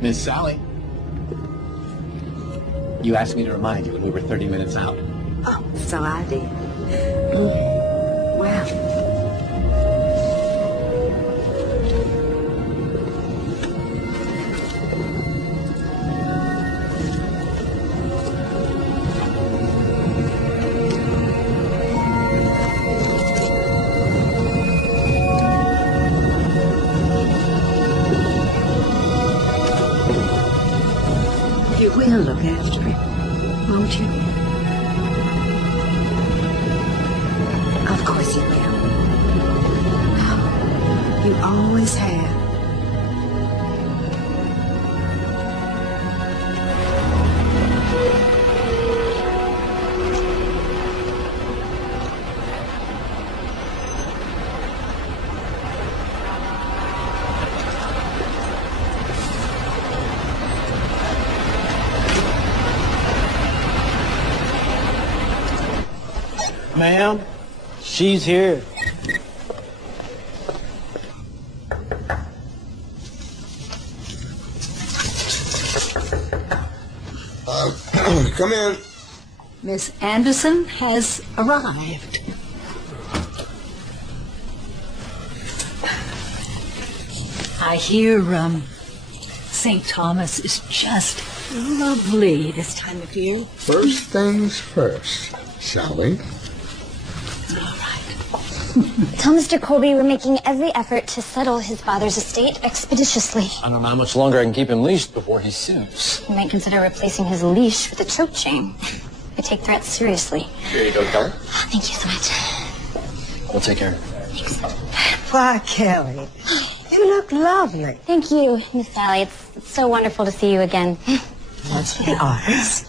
Miss Sally, you asked me to remind you when we were 30 minutes out. Oh, so I did. Well. You will look after him, won't you? Of course you will. You always have. Ma'am, she's here. Come in. Miss Anderson has arrived. I hear, St. Thomas is just lovely this time of year. First things first, shall we? All right. Tell Mr. Colby we're making every effort to settle his father's estate expeditiously. I don't know how much longer I can keep him leashed before he sues. We might consider replacing his leash with a choke chain. We take threats seriously. Here you go, Kelly. Thank you so much. We'll take care. Thanks. Why, Kelly, you look lovely. Thank you, Miss Sally. It's so wonderful to see you again. That's nice.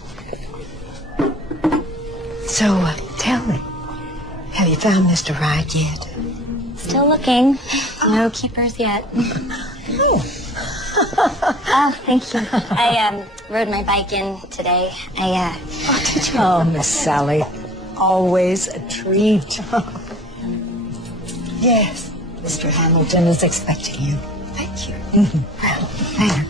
So, tell me, have you found Mr. Wright yet? Still looking. No keepers yet. Oh. Oh, thank you. I rode my bike in today. Oh, did you? Oh, Miss Sally, always a treat. Yes, Mr. Hamilton is expecting you. Thank you. Well, later.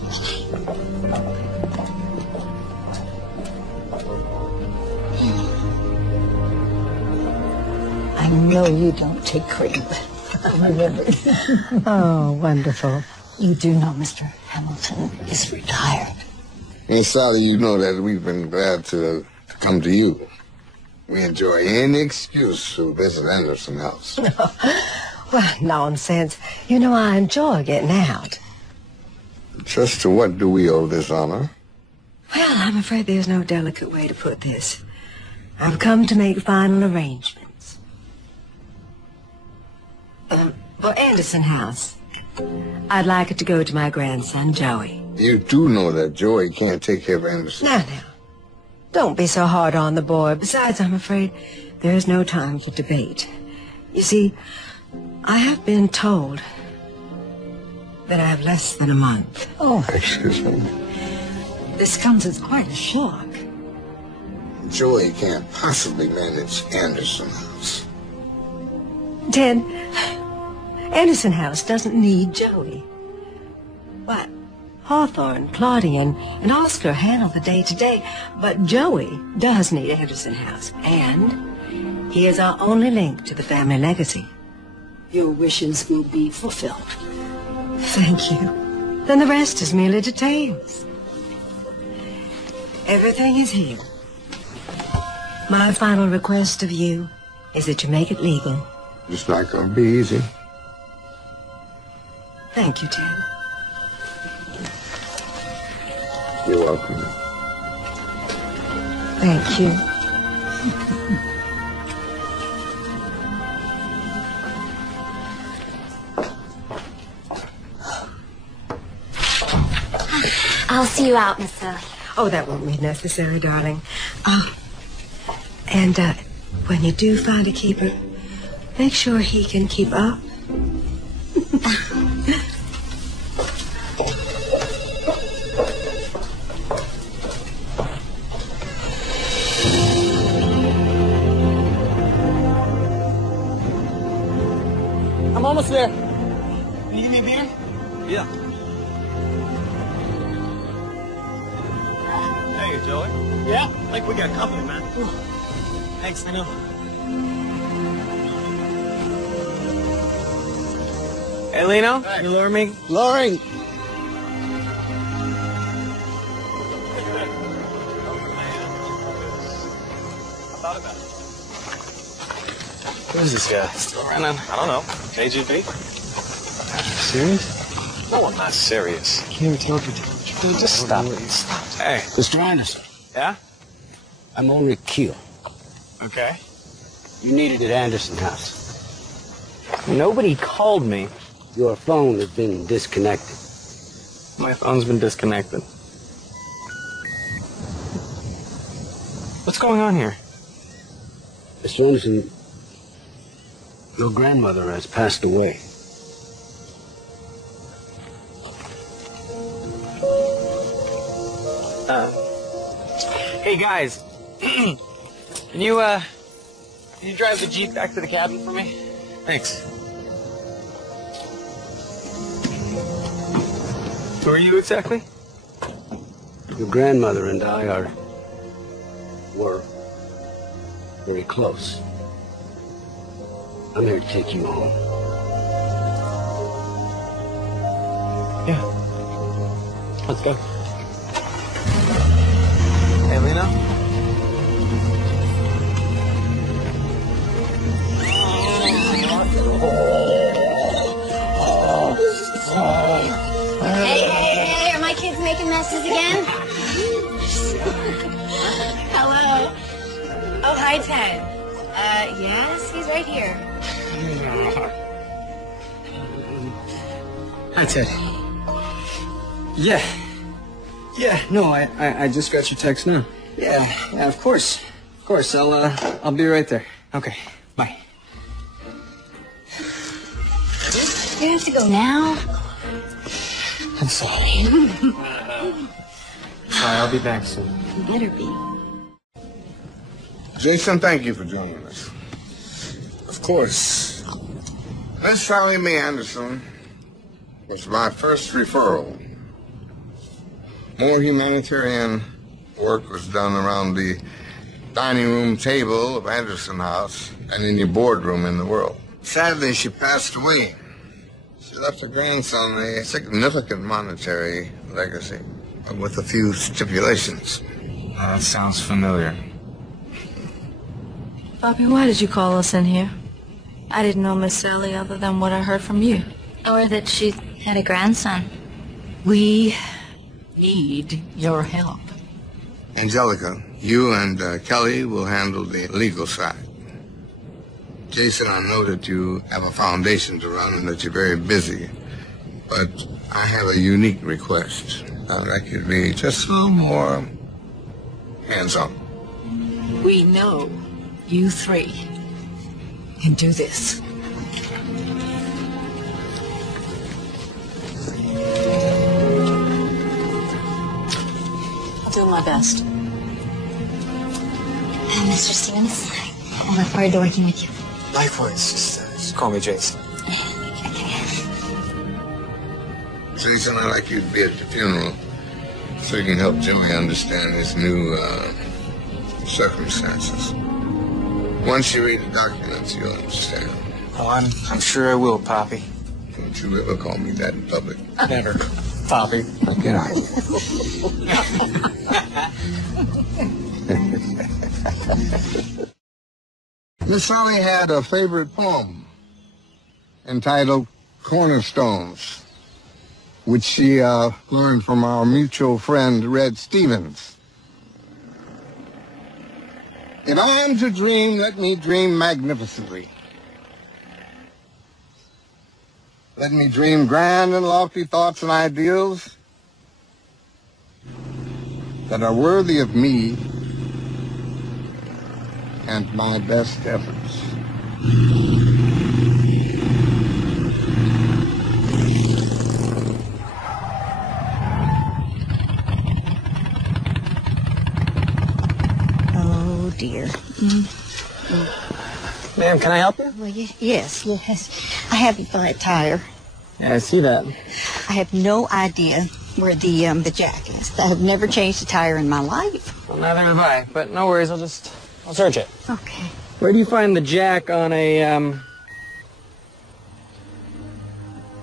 I know you don't take cream. Remember. Oh, wonderful. You do know Mr. Hamilton is retired. Miss Sally, you know that we've been glad to come to you. We enjoy any excuse to visit Anderson House. Well, nonsense. You know I enjoy getting out. Just to what do we owe this honor? Well, I'm afraid there's no delicate way to put this. I've come to make final arrangements. For Anderson House. I'd like it to go to my grandson, Joey. You do know that Joey can't take care of Anderson. Now. Don't be so hard on the boy. Besides, I'm afraid there's no time for debate. You see, I have been told that I have less than a month. Oh, excuse me. This comes as quite a shock. Joey can't possibly manage Anderson House. Ted, Anderson House doesn't need Joey. What? Hawthorne, Claudian, and Oscar handle the day-to-day, but Joey does need Anderson House, and he is our only link to the family legacy. Your wishes will be fulfilled. Thank you. Then the rest is merely details. Everything is here. My final request of you is that you make it legal. It's not going to be easy. Thank you, Ted. You're welcome. Thank you. I'll see you out, Miss Sally. Oh, that won't be necessary, darling. And when you do find a keeper, make sure he can keep up. I'm almost there. Can you give me a beer? Yeah. Joey? Yeah, like we got company, man. Thanks, I know. Hey, Lino, you lure me? Luring. Who's this guy? Still running? I don't know. KGB? Serious? No, I'm not serious. Can't even tell if you're... Dude, just stop it. Stop. Hey. Mr. Anderson, Yeah? I'm on Keel. Okay. You needed at Anderson House. Nobody called me. Your phone has been disconnected. My phone's been disconnected. What's going on here? Mr. Anderson, your grandmother has passed away. Hey, guys. Can you drive the Jeep back to the cabin for me? Thanks. Who are you exactly? Your grandmother and I were very close. I'm here to take you home. Yeah. Let's go. Hey, Lena? Hey, are my kids making messes again? Hello. Oh, hi, Ted. Yes, he's right here. Hi, Ted. Yeah, no, I just got your text now. Yeah, of course. Of course, I'll be right there. Okay, bye. You have to go now? I'm sorry. Sorry, I'll be back soon. You better be. Jason, thank you for joining us. Of course. Miss Sally Mae Anderson was my first referral. More humanitarian work was done around the dining room table of Anderson House and in the boardroom in the world. Sadly, she passed away. She left her grandson a significant monetary legacy, with a few stipulations. That sounds familiar. Bobby, why did you call us in here? I didn't know Miss Sally other than what I heard from you. Or that she had a grandson. We need your help. Angelica, you and Kelly will handle the legal side. Jason, I know that you have a foundation to run and that you're very busy, but I have a unique request. I'd like you to be just a little more hands-on. We know you three can do this. I'll do my best. Mr. Stevens, I look forward to working with you. Likewise, just call me Jason. Jason, I'd like you to be at the funeral so you can help Joey understand his new circumstances. Once you read the documents, you'll understand. Oh, I'm sure I will, Poppy. Don't you ever call me that in public. Never. Poppy. Get out. Miss Sally had a favorite poem entitled Cornerstones, which she learned from our mutual friend, Red Stevens. If I am to dream, let me dream magnificently. Let me dream grand and lofty thoughts and ideals that are worthy of me and my best efforts. Oh, dear. Ma'am, can I help you? Well, yes. I have a flat tire. Yeah, I see that. I have no idea where the jack is. I have never changed a tire in my life. Well, neither have I, but no worries, I'll search it. Okay. Where do you find the jack on a,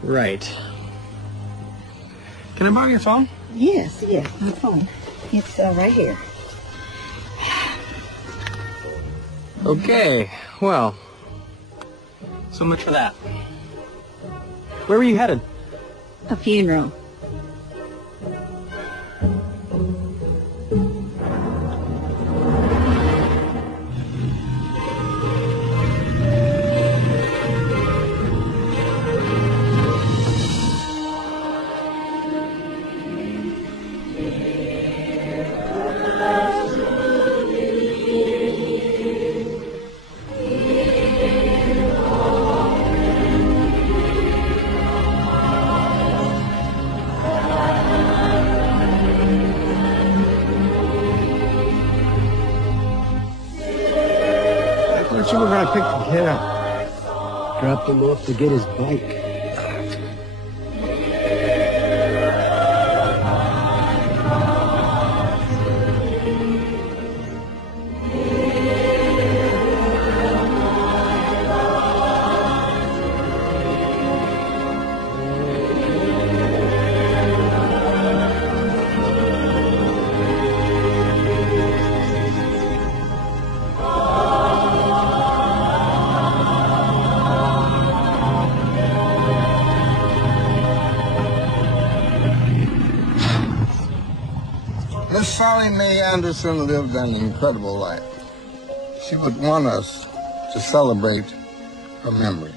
Right. Can I borrow your phone? Yes, my phone. It's right here. Okay, well, so much for that. Where were you headed? A funeral. You were gonna pick the kid up. Dropped him off to get his bike. Miss Sally Mae Anderson lived an incredible life. She would want us to celebrate her memory.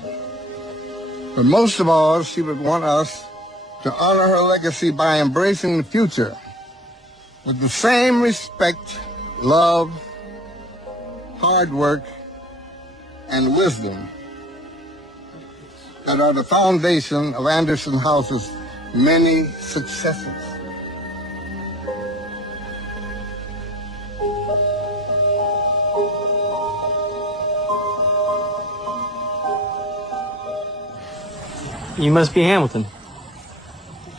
But most of all, she would want us to honor her legacy by embracing the future with the same respect, love, hard work, and wisdom that are the foundation of Anderson House's many successes. You must be Hamilton.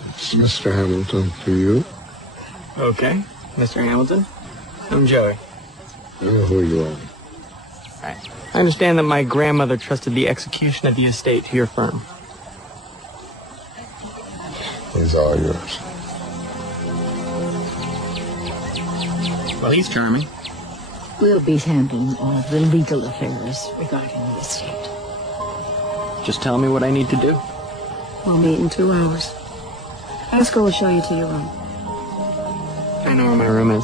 It's Mr. Hamilton for you. Okay, Mr. Hamilton. I'm Joey. I know who you are. Right. I understand that my grandmother trusted the execution of the estate to your firm. He's all yours. Well, he's charming. We'll be handling all of the legal affairs regarding the estate. Just tell me what I need to do. We'll meet in 2 hours. Let's go and show you to your room. I know where my room is.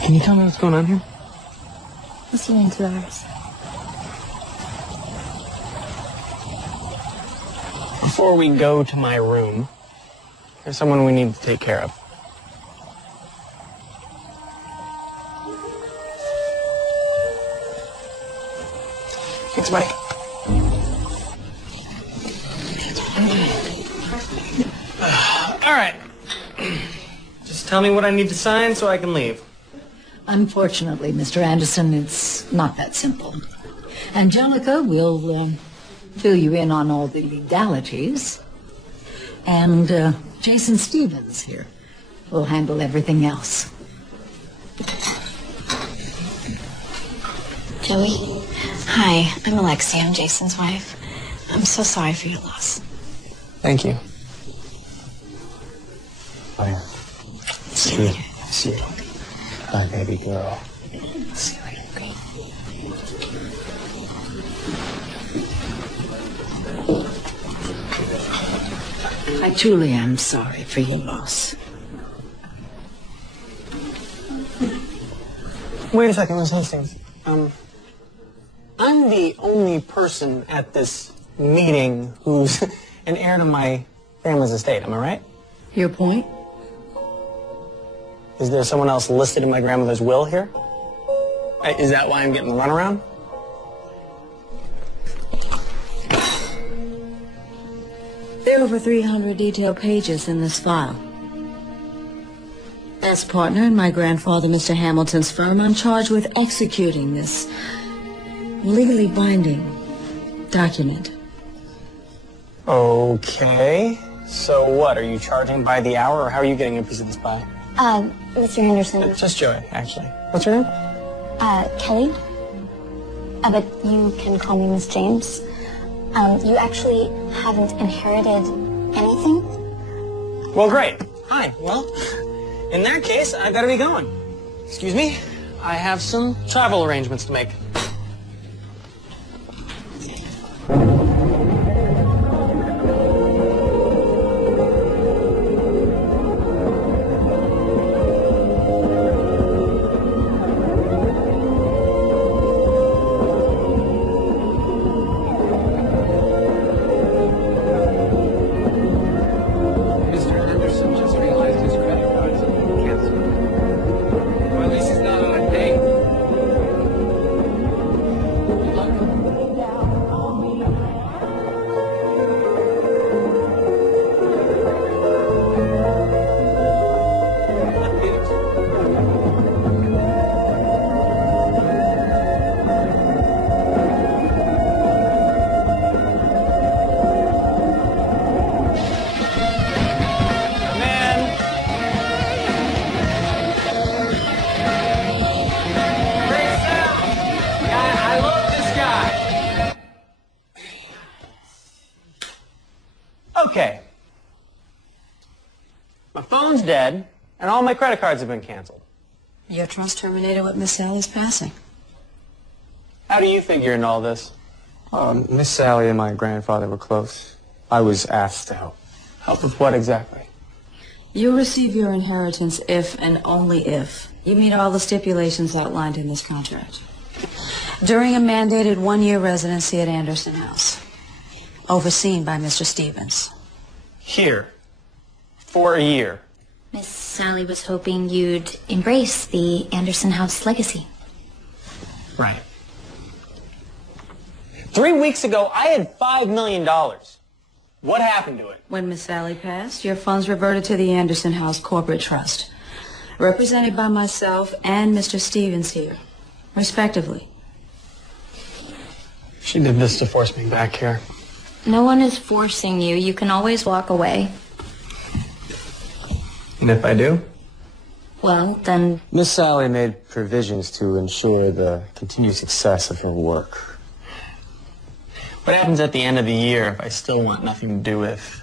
Can you tell me what's going on here? We'll see you in 2 hours. Before we go to my room, there's someone we need to take care of. Thanks, buddy. All right. Just tell me what I need to sign so I can leave. Unfortunately, Mr. Anderson, it's not that simple. Angelica will fill you in on all the legalities. And Jason Stevens here will handle everything else. Joey? Hi, I'm Alexia. I'm Jason's wife. I'm so sorry for your loss. Thank you. Bye. See you later. See you. Bye, baby girl. See you later. Great. I truly am sorry for your loss. Wait a second, Miss Hastings. I'm the only person at this meeting who's an heir to my family's estate, am I right? Your point? Is there someone else listed in my grandmother's will here? Is that why I'm getting the runaround? There are over 300 detailed pages in this file. As partner in my grandfather, Mr. Hamilton's firm, I'm charged with executing this legally binding document. Okay. So what? Are you charging by the hour, or how are you getting a piece of this pie? Mr. Henderson. Just Joey, actually. What's your name? Kelly. But you can call me Miss James. You actually haven't inherited anything? Well, great. Hi. Well, in that case, I gotta be going. Excuse me? I have some travel arrangements to make. Okay. My phone's dead, and all my credit cards have been canceled. Your trust terminated with Miss Sally's passing. How do you figure in all this? Miss Sally and my grandfather were close. I was asked to help. Help with what exactly? You'll receive your inheritance if and only if you meet all the stipulations outlined in this contract. During a mandated one-year residency at Anderson House, overseen by Mr. Stevens. Here. For a year. Miss Sally was hoping you'd embrace the Anderson House legacy. Right. 3 weeks ago, I had $5 million. What happened to it? When Miss Sally passed, your funds reverted to the Anderson House Corporate Trust, represented by myself and Mr. Stevens here, respectively. She did this to force me back here. No one is forcing you. You can always walk away. And if I do? Well, then... Miss Sally made provisions to ensure the continued success of her work. What happens at the end of the year if I still want nothing to do with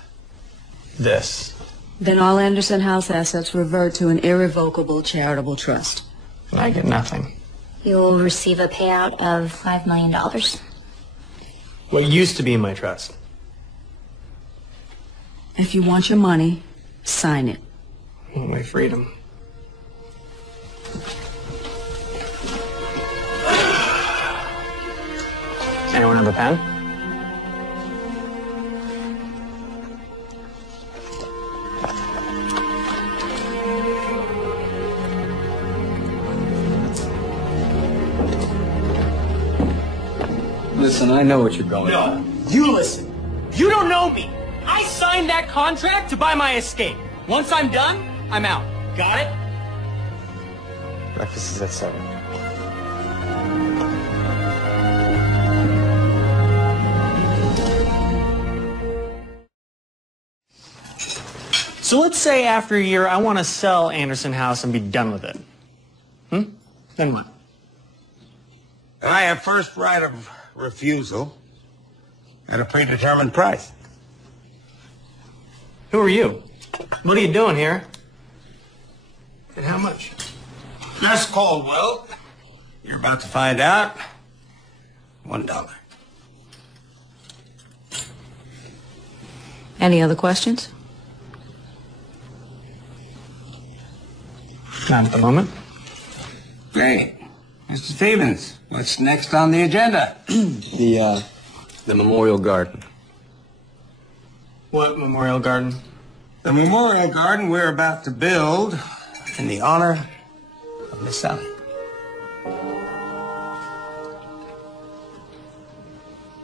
this? Then all Anderson House assets revert to an irrevocable charitable trust. And I get nothing. You'll receive a payout of $5 million. What used to be my trust. If you want your money, sign it. My freedom. Anyone have a pen? Listen, I know what you're going No, you listen. You don't know me. I signed that contract to buy my escape. Once I'm done, I'm out. Got it? Breakfast is at 7. So let's say after a year, I want to sell Anderson House and be done with it. Then what? I have first right of refusal at a predetermined price. Who are you? What are you doing here? And how much? Miss Caldwell, you're about to find out. $1. Any other questions? Not at the moment. Great. Mr. Stevens, what's next on the agenda? The Memorial Garden. What memorial garden? The memorial garden we're about to build in the honor of Miss Sally.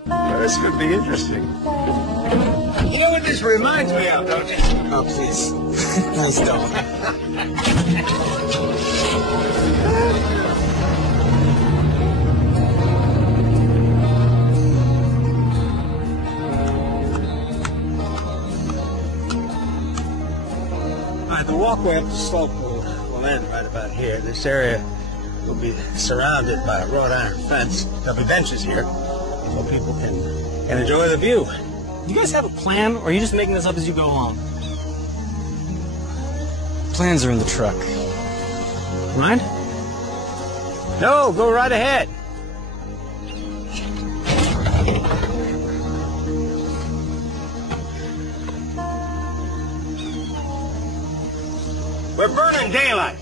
Well, this could be interesting. You know what this reminds me of, don't you? Oh, please. Please don't. walkway up the slope will end right about here. This area will be surrounded by a wrought iron fence. There'll be benches here so people can enjoy the view. Do you guys have a plan, or are you just making this up as you go along? Plans are in the truck. Mind? No, go right ahead. We're burning daylight.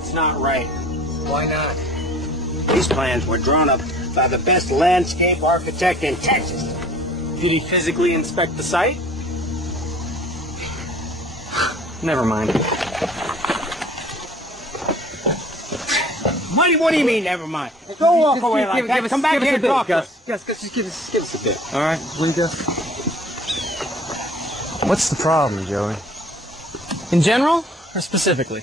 It's not right. Why not? These plans were drawn up by the best landscape architect in Texas. Did he physically inspect the site? Never mind. What do you mean, never mind? Don't walk away like that. Come back here and talk to us. Gus, just give us a bit. All right, please, Gus. What's the problem, Joey? In general, or specifically?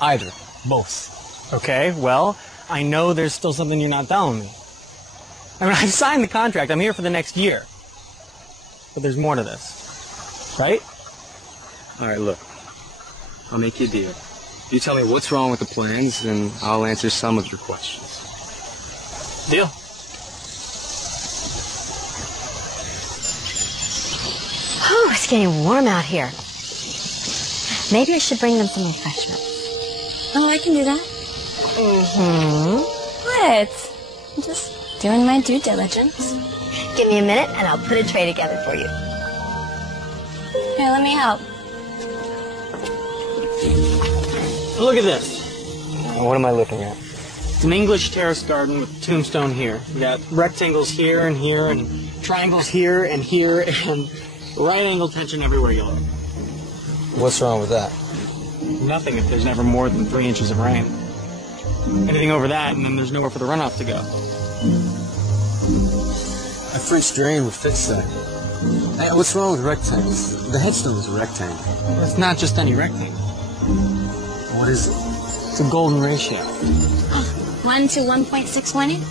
Either. Both. Okay, well, I know there's still something you're not telling me. I mean, I've signed the contract. I'm here for the next year. But there's more to this. Right? All right, look. I'll make you a deal. You tell me what's wrong with the plans, and I'll answer some of your questions. Deal. Oh, it's getting warm out here. Maybe I should bring them some refreshments. Oh, I can do that. Mm-hmm. What? I'm just doing my due diligence. Give me a minute, and I'll put a tray together for you. Here, let me help. Look at this. What am I looking at? It's an English terrace garden with a tombstone here. You got rectangles here, and triangles here, and right-angle tension everywhere you look. What's wrong with that? Nothing if there's never more than 3 inches of rain. Anything over that, and then there's nowhere for the runoff to go. A French drain would fix that. Hey, what's wrong with rectangles? The headstone is a rectangle. It's not just any rectangle. What is it? It's a golden ratio. 1 to 1.618?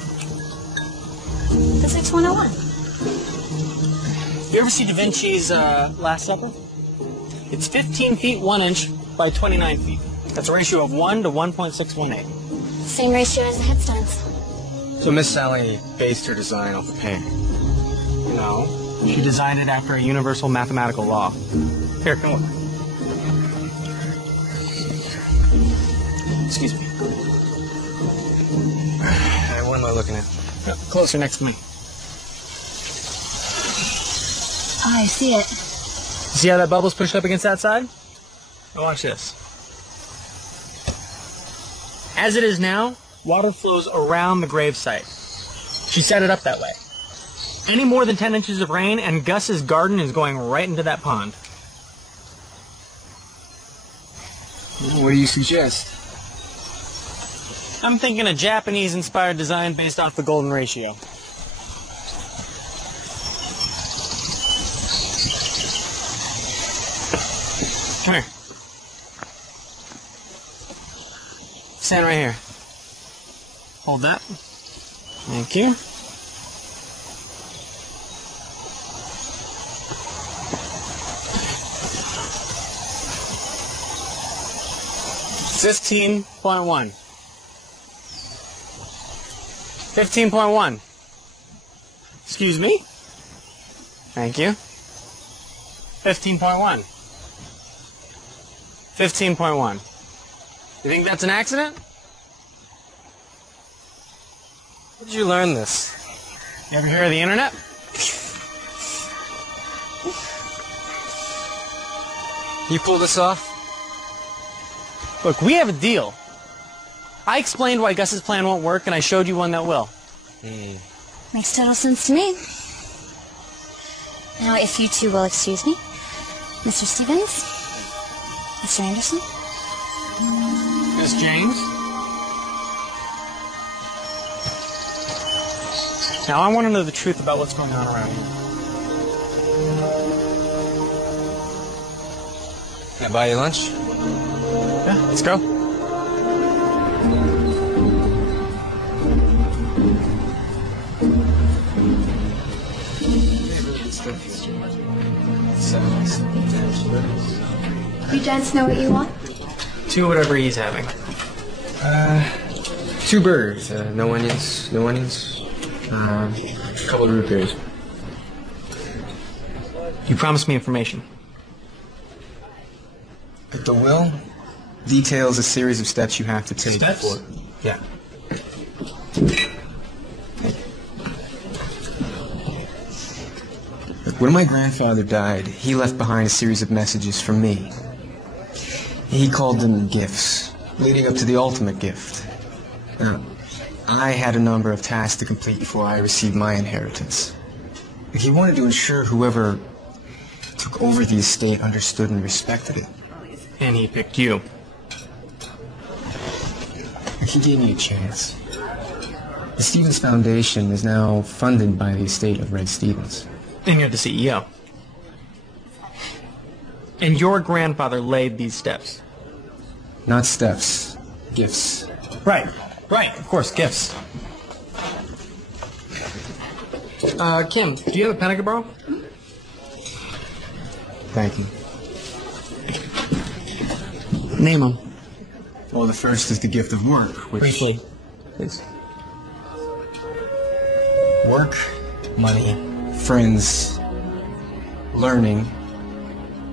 Physics 101. You ever see Da Vinci's Last Supper? It's 15 feet 1 inch by 29 feet. That's a ratio of 1 to 1.618. Same ratio as the headstones. So Miss Sally based her design off the painting. No, she designed it after a universal mathematical law. Here, come on. Excuse me. What am I looking at? Closer next to me. Oh, I see it. See how that bubble's pushed up against that side? Now watch this. As it is now, water flows around the gravesite. She set it up that way. Any more than 10 inches of rain, and Gus's garden is going right into that pond. What do you suggest? I'm thinking a Japanese-inspired design based off the golden ratio. Come here. Stand right here. Hold that. Thank you. $15.1. 15.1. Excuse me? Thank you. 15.1. 15.1. You think that's an accident? Where did you learn this? You ever hear of the internet? You pulled this off? Look, we have a deal. I explained why Gus's plan won't work, and I showed you one that will. Makes total sense to me. Now, if you two will excuse me. Mr. Stevens? Mr. Anderson? Miss James? Now, I want to know the truth about what's going on around here. Can I buy you lunch? Yeah, let's go. You gents know what you want? 2 whatever he's having. 2 burgers. No onions. No onions. A couple of root beers. You promised me information. The will details a series of steps you have to take. Steps? Yeah. Look, when my grandfather died, he left behind a series of messages for me. He called them gifts, leading up to the ultimate gift. Now, I had a number of tasks to complete before I received my inheritance. He wanted to ensure whoever took over the estate understood and respected it. And he picked you. He gave me a chance. The Stevens Foundation is now funded by the estate of Red Stevens. And you're the CEO. And your grandfather laid these steps. Not steps, gifts. Right, of course, gifts. Kim, do you have a pen I could borrow? Thank you. Name them. Well, the first is the gift of work, which... Briefly, please. Work, money, friends, learning,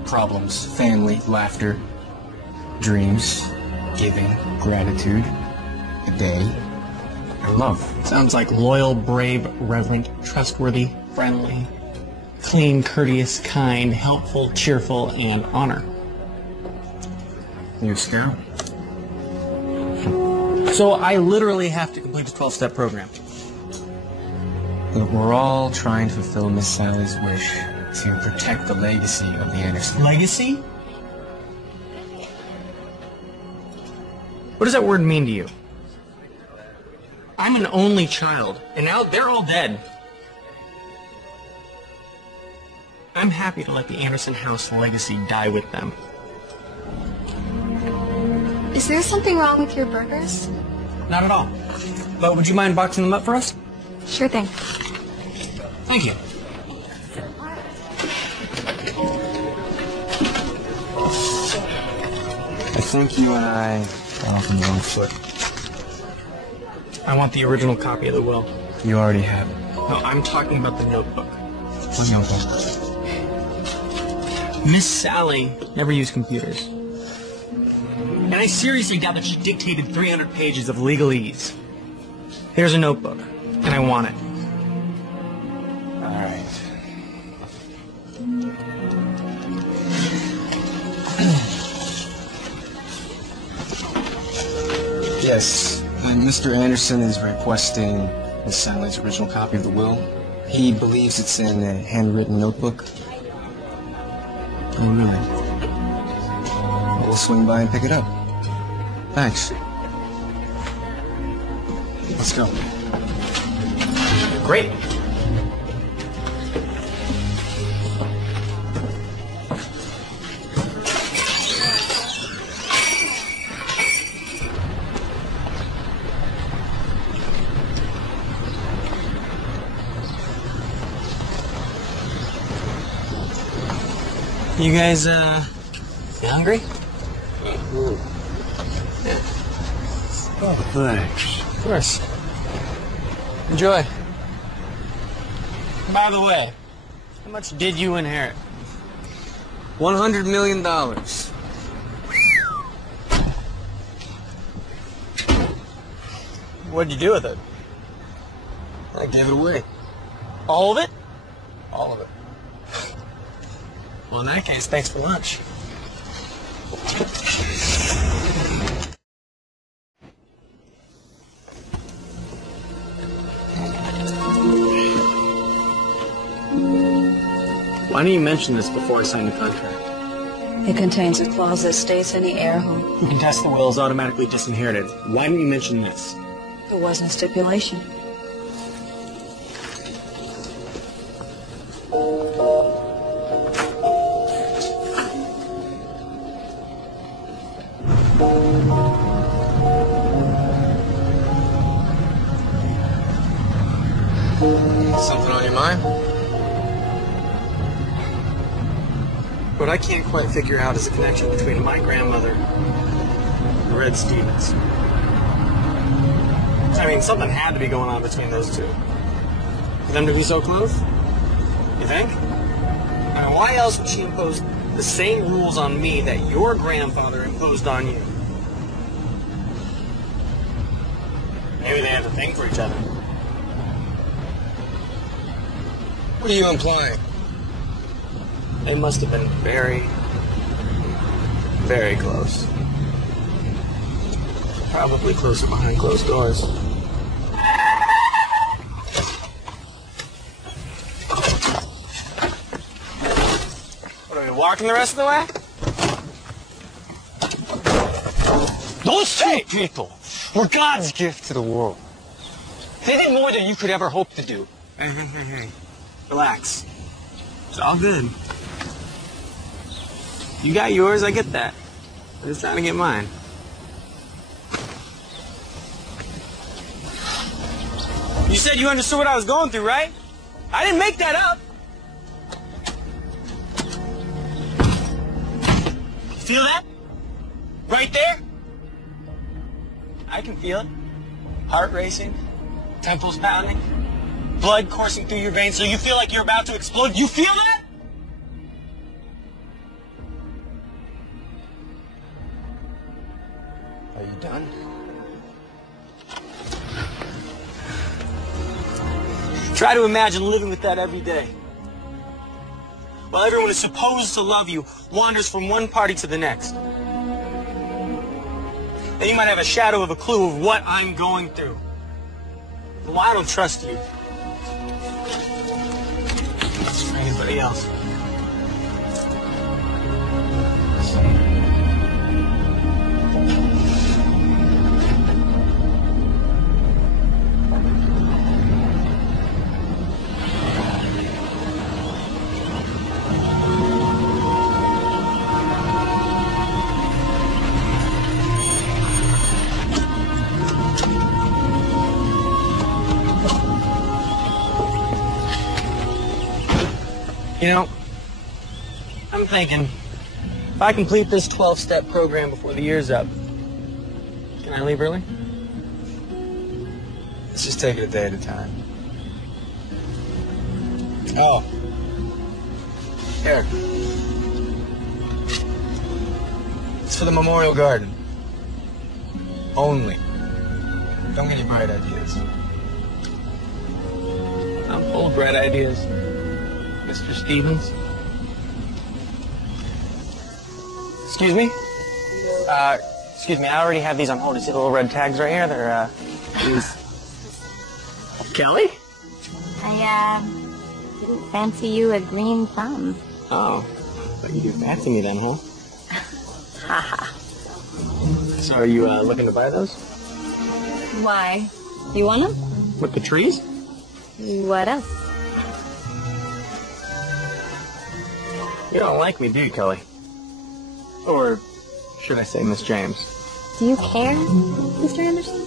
problems, family, laughter, dreams, giving, gratitude, a day, and love. Sounds like loyal, brave, reverent, trustworthy, friendly, clean, courteous, kind, helpful, cheerful, and honor. You a scout? So I literally have to complete a 12-step program. Look, we're all trying to fulfill Miss Sally's wish to protect the legacy of the Anderson. Legacy? What does that word mean to you? I'm an only child, and now they're all dead. I'm happy to let the Anderson house legacy die with them. Is there something wrong with your burgers? Not at all. But would you mind boxing them up for us? Sure thing. Thank you. I think you and I are off on the wrong foot. I want the original copy of the will. You already have it. No, I'm talking about the notebook. What notebook? Miss Sally never used computers. And I seriously doubt that she dictated 300 pages of legalese. Here's a notebook, and I want it. All right. Yes, and Mr. Anderson is requesting Miss Sally's original copy of the will. He believes it's in a handwritten notebook. Oh, really? We'll swing by and pick it up. Thanks. Let's go. Great. You guys, you hungry? Oh, thanks. Of course. Enjoy. By the way, how much did you inherit? $100 million. What'd you do with it? I gave it away. All of it? All of it. Well, in that case, thanks for lunch. Why didn't you mention this before I signed the contract? It contains a clause that states any heir who... Who contests the will is automatically disinherited. Why didn't you mention this? There wasn't a stipulation. Something on your mind? What I can't quite figure out is the connection between my grandmother and Red Stevens. I mean, something had to be going on between those two. For them to be so close? You think? I mean, why else would she impose the same rules on me that your grandfather imposed on you? Maybe they have a thing for each other. What are you implying? They must have been very, very close. Probably closer behind closed doors. What, are we walking the rest of the way? Those two people were God's gift to the world. They did more than you could ever hope to do. Hey. Relax. It's all good. You got yours, I get that. I'm just trying to get mine. You said you understood what I was going through, right? I didn't make that up. Feel that? Right there? I can feel it. Heart racing, temples pounding, blood coursing through your veins so you feel like you're about to explode. You feel that? Are you done? Try to imagine living with that every day. While everyone who is supposed to love you wanders from one party to the next. Then you might have a shadow of a clue of what I'm going through. Well, I don't trust you. Or anybody else. You know, I'm thinking, if I complete this 12-step program before the year's up, can I leave early? Let's just take it a day at a time. Oh. Here. It's for the Memorial Garden. Only. Don't get any bright ideas. I'm full of bright ideas, Mr. Stevens. Excuse me? Excuse me, I already have these on hold. You see the little red tags right here? They're, these... Kelly? I, didn't fancy you a green thumb. Oh. But you do fancy me then, huh? Haha. So are you, looking to buy those? Why? You want them? With the trees? What else? You don't like me, do you, Kelly? Or should I say Miss James? Do you care, Mr. Anderson?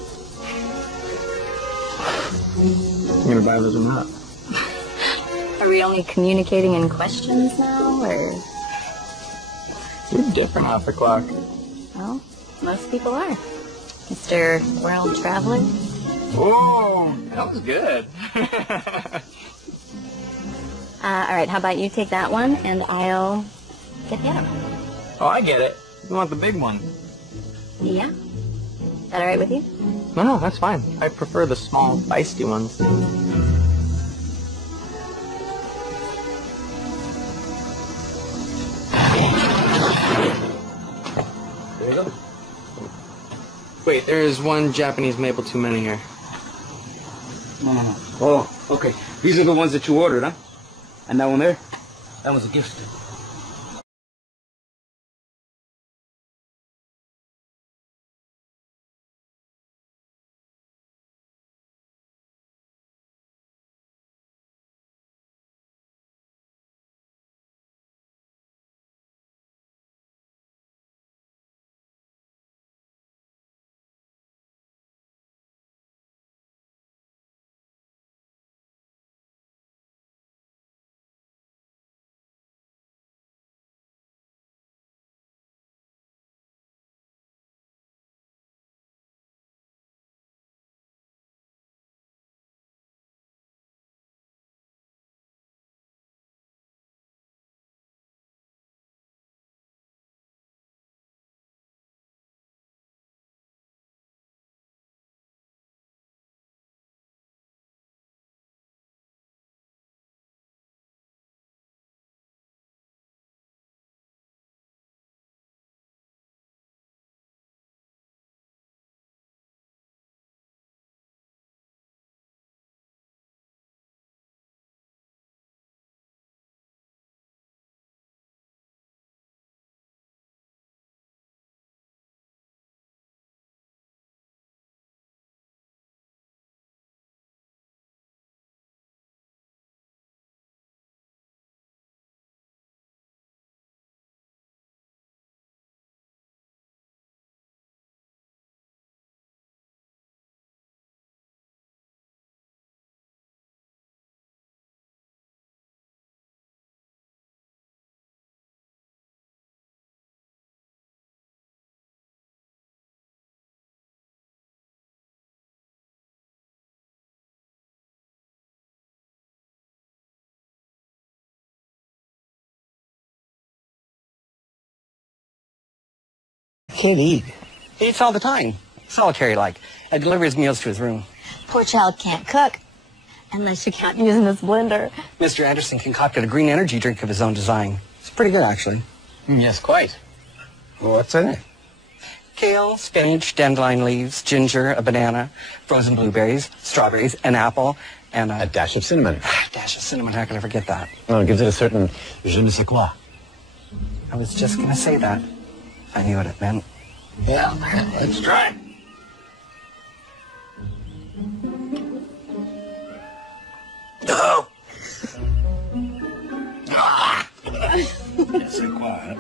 You gonna buy those or not? Are we only communicating in questions now, or...? You're different off the clock. Well, most people are. Mr. World Traveler. Whoa, that was good. All right, how about you take that one, and I'll get the other one. Oh, I get it. You want the big one. Yeah? Is that all right with you? No, that's fine. I prefer the small, feisty ones. There you go. Wait, there's one Japanese maple too many here. No. Oh, okay. These are the ones that you ordered, huh? And that one there? That was a gift. kid eat? He eats all the time. Solitary-like. I deliver his meals to his room. Poor child can't cook. Unless you count using this blender. Mr. Anderson concocted a green energy drink of his own design. It's pretty good, actually. Yes, quite. What's in it? Kale, spinach, dandelion leaves, ginger, a banana, frozen blueberries, strawberries, an apple, and A dash of cinnamon. a dash of cinnamon. How could I forget that? Oh, it gives it a certain je ne sais quoi. I was just going to say that. I knew what it meant. Yeah, let's try. Oh. Yes, quiet.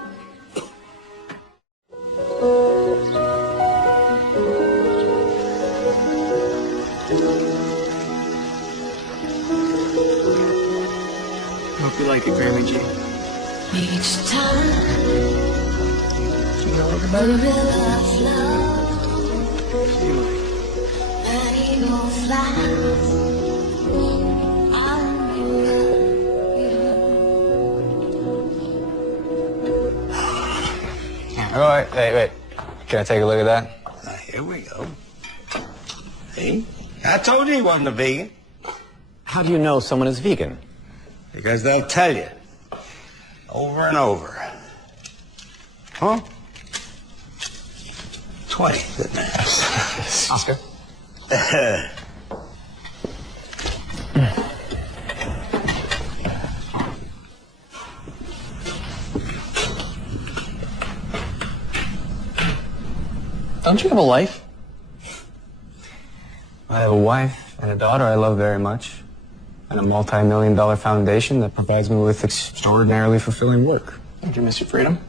Hope you like it, Grammy G. Each time the river flows and eagle flies. Oh, wait. Can I take a look at that? Here we go. See? I told you he wasn't a vegan. How do you know someone is vegan? Because they'll tell you. Over and over. Huh? 20, didn't it? Oscar? Don't you have a life? I have a wife and a daughter I love very much, and a multi-million-dollar foundation that provides me with extraordinarily fulfilling work. Don't you miss your freedom?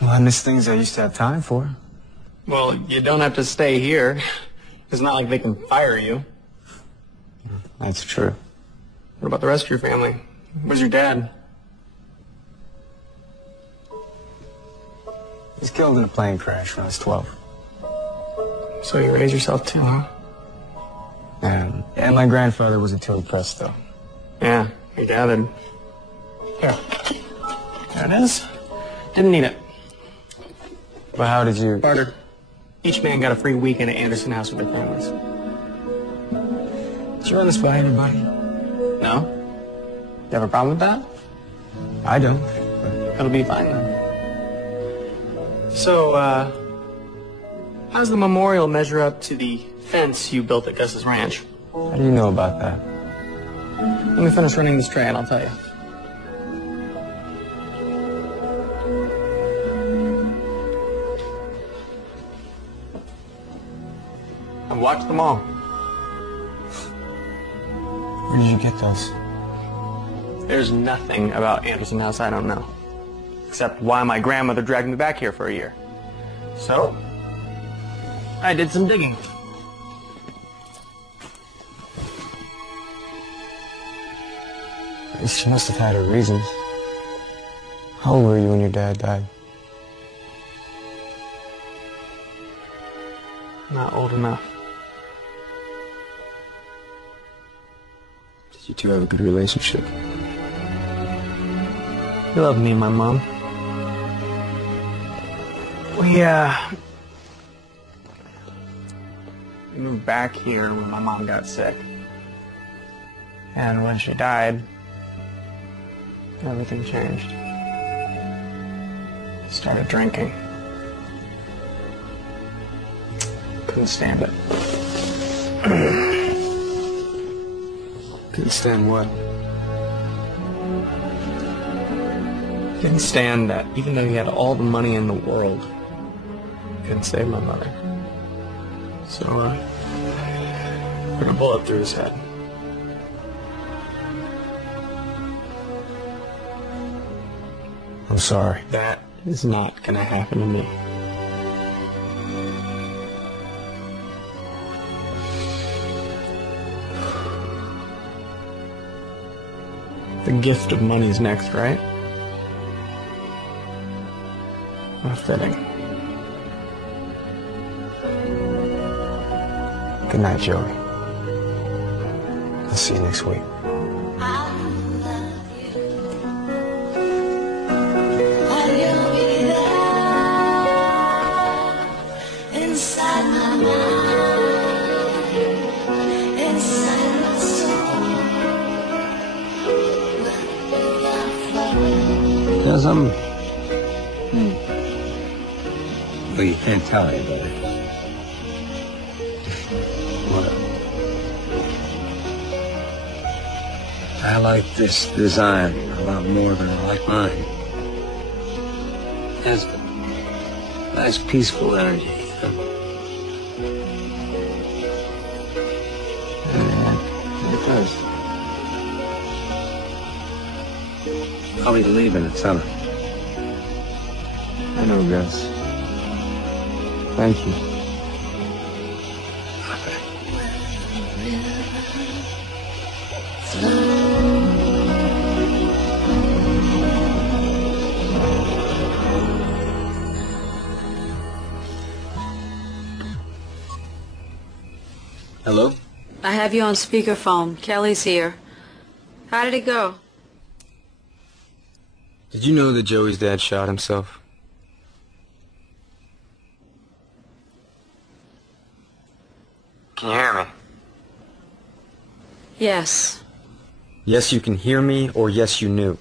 Well, I miss things I used to have time for. Well, you don't have to stay here. It's not like they can fire you. That's true. What about the rest of your family? Where's your dad? He was killed in a plane crash when I was 12. So you raised yourself too, huh? And my grandfather wasn't too impressed, though. Yeah, I gathered. Here. There it is. Didn't need it. But how did you... Barter. Each man got a free weekend at Anderson House with their families. Did you run this by anybody? No? You have a problem with that? I don't. It'll be fine then. So, how's the memorial measure up to the fence you built at Gus's ranch? How do you know about that? Let me finish running this tray and I'll tell you. I've watched them all. Where did you get those? There's nothing about Anderson House I don't know. Except why my grandmother dragged me back here for a year. So, I did some digging. She must have had her reasons. How old were you when your dad died? Not old enough. Did you two have a good relationship? You love me and my mom. We moved back here when my mom got sick. And when she died, everything changed. Started drinking. Couldn't stand it. Couldn't stand what? Couldn't stand that even though he had all the money in the world, couldn't save my mother. So, put a bullet through his head. I'm sorry. That is not gonna happen to me. The gift of money's next, right? How fitting. Good night, Joey. I'll see you next week. I'll be there. done something? Well, you can't tell anybody. What? I like this design a lot more than I like mine. It has a nice peaceful energy. Yeah, it does. I'll be leaving in summer. I know, Gus. Thank you. Hello? I have you on speakerphone. Kelly's here. How did it go? Did you know that Joey's dad shot himself? Can you hear me? Yes. Yes, you can hear me, or yes, you knew.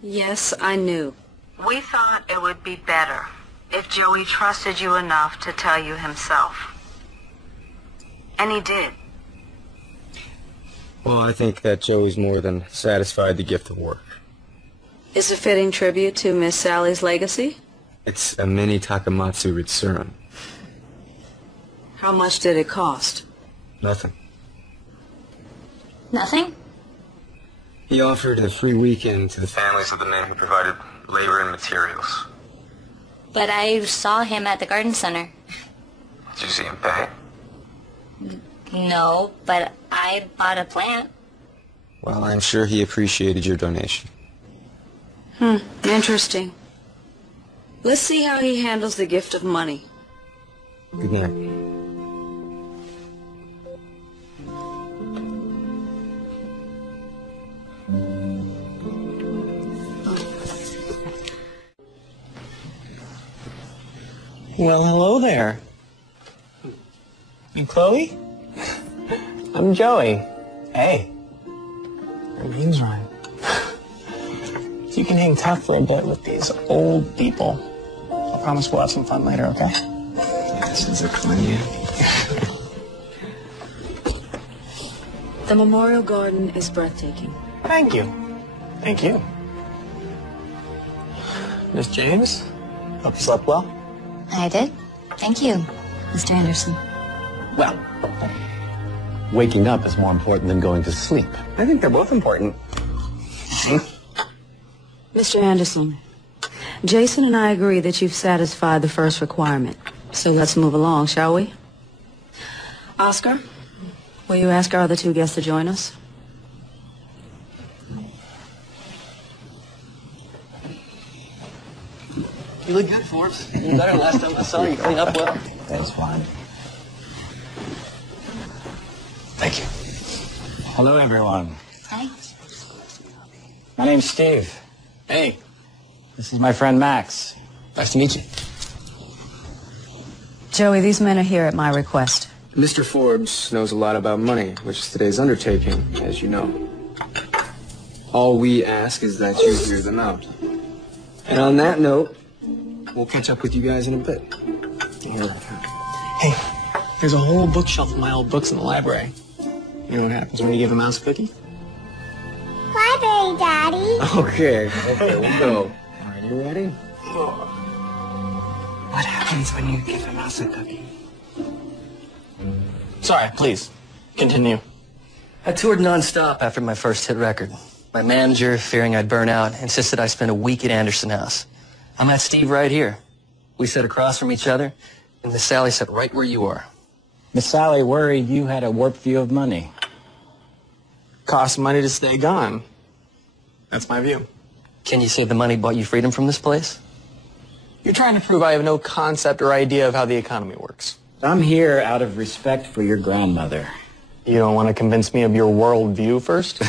Yes, I knew. We thought it would be better if Joey trusted you enough to tell you himself. And he did. Well, I think that Joey's more than satisfied the gift of work. It's a fitting tribute to Miss Sally's legacy. It's a mini Takamatsu Ritsuran. How much did it cost? Nothing. Nothing? He offered a free weekend to the families of the men who provided labor and materials. But I saw him at the garden center. Did you see him pay? No, but I bought a plant. Well, I'm sure he appreciated your donation. Interesting. Let's see how he handles the gift of money. Good night. Well, hello there. You Chloe? I'm Joey. Hey. Your name's Ryan. You can hang tough for a bit with these old people. I promise we'll have some fun later, okay? This is a plan. The memorial garden is breathtaking. Thank you. Thank you. Miss James, hope you slept well. I did. Thank you, Mr. Anderson. Well, waking up is more important than going to sleep. I think they're both important. Mr. Anderson, Jason and I agree that you've satisfied the first requirement. So let's move along, shall we? Oscar, will you ask our other two guests to join us? You look good, Forbes. You better last time I saw you. Clean up well. That's fine. Thank you. Hello, everyone. Hi. My name's Steve. Hey. This is my friend Max. Nice to meet you. Joey, these men are here at my request. Mr. Forbes knows a lot about money, which is today's undertaking, as you know. All we ask is that you hear them out. And on that note, we'll catch up with you guys in a bit. Here. Hey, there's a whole bookshelf of my old books in the library. You know what happens when you give a mouse a cookie? Library, Daddy. Okay, we'll go. Are you ready? What happens when you give a mouse a cookie? Sorry, please. Continue. I toured nonstop after my first hit record. My manager, fearing I'd burn out, insisted I spend a week at Anderson House. I met Steve right here. We sat across from each other, and Miss Sally sat right where you are. Miss Sally worried you had a warped view of money. Costs money to stay gone. That's my view. Can you say the money bought you freedom from this place? You're trying to prove I have no concept or idea of how the economy works. I'm here out of respect for your grandmother. You don't want to convince me of your world view first?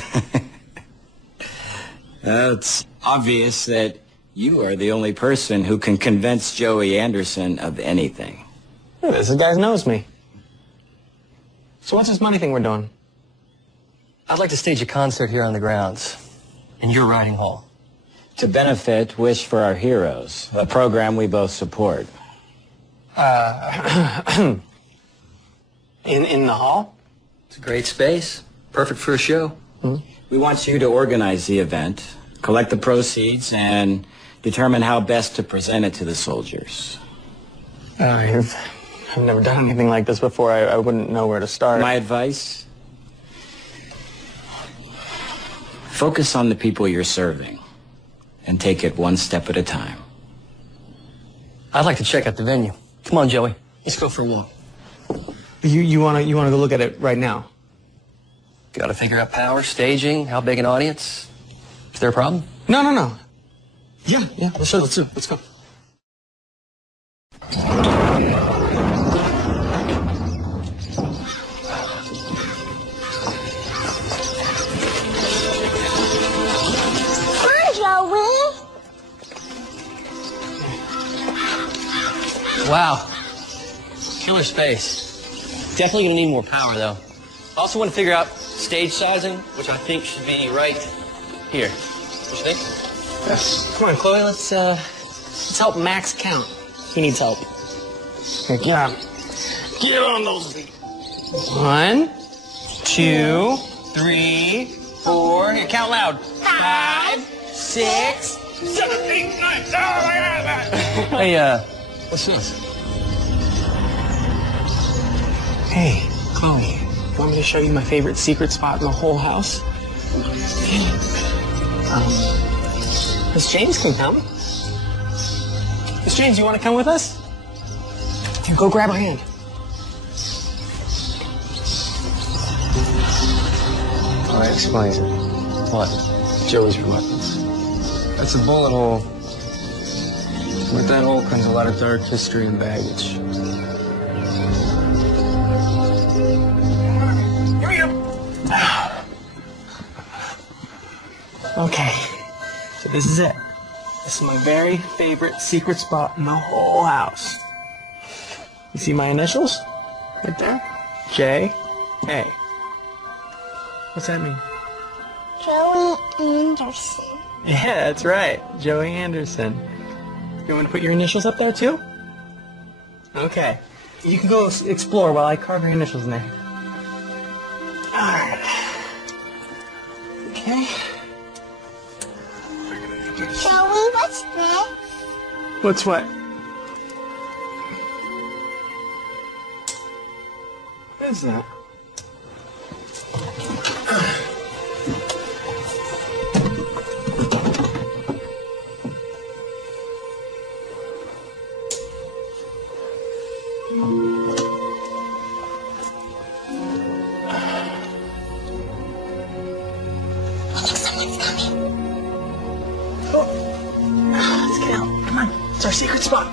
It's obvious that you are the only person who can convince Joey Anderson of anything. Look at this. This guy knows me. So what's this money thing we're doing? I'd like to stage a concert here on the grounds, in your riding hall. to benefit Wish for Our Heroes, a program we both support. In the hall? It's a great space. Perfect for a show. We want you to organize the event, collect the proceeds, and determine how best to present it to the soldiers. I've never done anything like this before. I wouldn't know where to start. My advice? Focus on the people you're serving and take it one step at a time. I'd like to check out the venue. Come on, Joey. Let's go for a walk. You wanna go look at it right now? Got to figure out power, staging, how big an audience. Is there a problem? No. Yeah, let's go. Let's go. Wow. Killer space. Definitely gonna need more power, though. I also want to figure out stage sizing, which I think should be right here. What you think? Yes. Come on, Chloe, let's help Max count. He needs help. Yeah. Get on those feet. 1, 2, 3, 4. Here, count loud. 5, 6, 7, 8, 9. Hey, what's this? Hey, Chloe. Want me to show you my favorite secret spot in the whole house? Miss James can come. Miss James, you want to come with us? Here, go grab her hand. Oh, that explains it. What? Joey's reluctance. That's a bullet hole. With that hole comes a lot of dark history and baggage. Okay, so this is it. This is my very favorite secret spot in the whole house. You see my initials? Right there? J.A. What's that mean? Joey Anderson. Yeah, that's right. Joey Anderson. You want to put your initials up there too? Okay. You can go explore while I carve your initials in there. Alright. Okay. Joey, what's this? What's what? What is that? Someone's coming. Let's get out. Come on. It's our secret spot.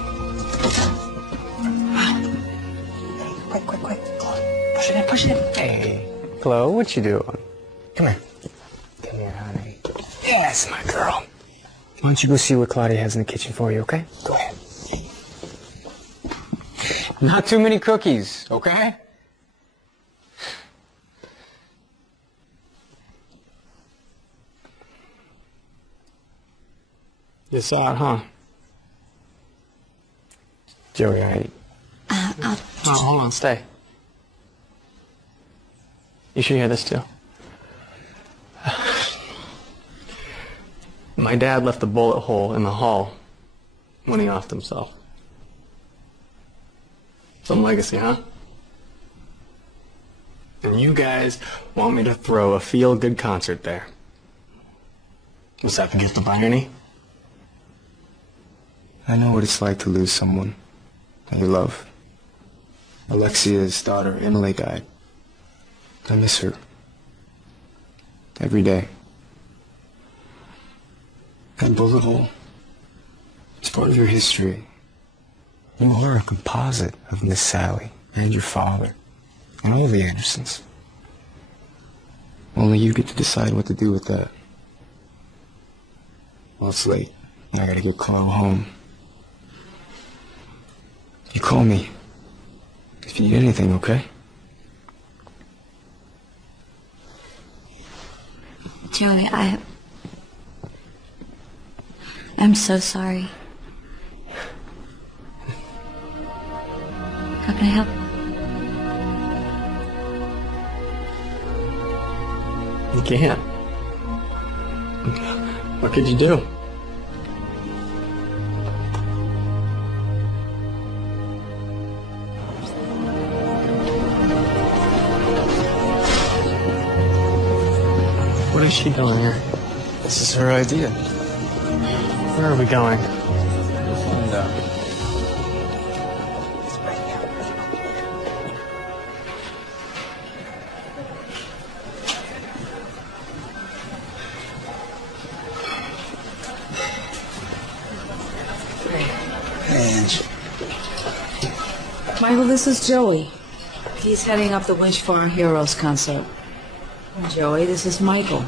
Quick. Push it in. Hey. Chloe, what you doing? Come here. Come here, honey. Yes, my girl. Why don't you go see what Claudia has in the kitchen for you, okay? Go ahead. Not too many cookies, okay? You saw it, huh? Joey, I'll... Oh, hold on, stay. You should hear this, too. My dad left a bullet hole in the hall when he offed himself. Some legacy, huh? And you guys want me to throw a feel-good concert there. Was that the gift of irony? I know what it's like to lose someone that you love. Alexia's daughter, Emily, died. I miss her. Every day. That bullet hole is part of your history. You are a composite of Miss Sally and your father and all the Andersons. Only you get to decide what to do with that. Well, it's late. I gotta get Chloe home. You call me if you need anything, okay? Joey, I'm so sorry. How can I help? You can't. What could you do? What is she doing here? This is her idea. Where are we going? Michael, this is Joey. He's heading up the Wish for Our Heroes concert. Joey, this is Michael.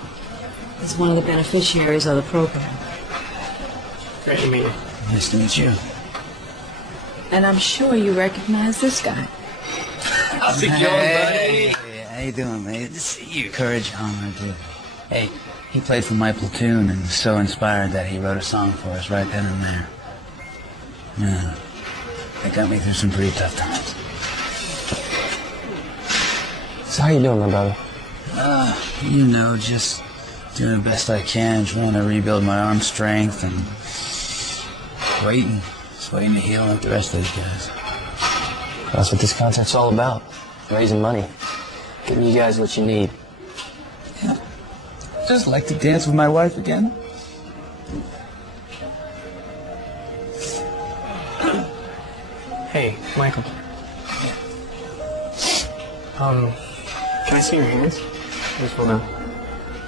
He's one of the beneficiaries of the program. Great to meet you. Nice to meet you. And I'm sure you recognize this guy. How's it going, buddy? Hey, how you doing, mate? Good to see you. Courage, honor, dude. Hey, he played for my platoon and was so inspired that he wrote a song for us right then and there. Yeah. It got me through some pretty tough times. So how you doing, my brother? You know, just doing the best I can, trying to rebuild my arm strength and just waiting to heal like the rest of these guys. That's what this concert's all about. Raising money. Giving you guys what you need. Yeah. Just like to dance with my wife again. Hey, Michael. Can I see your hands? I just wanna...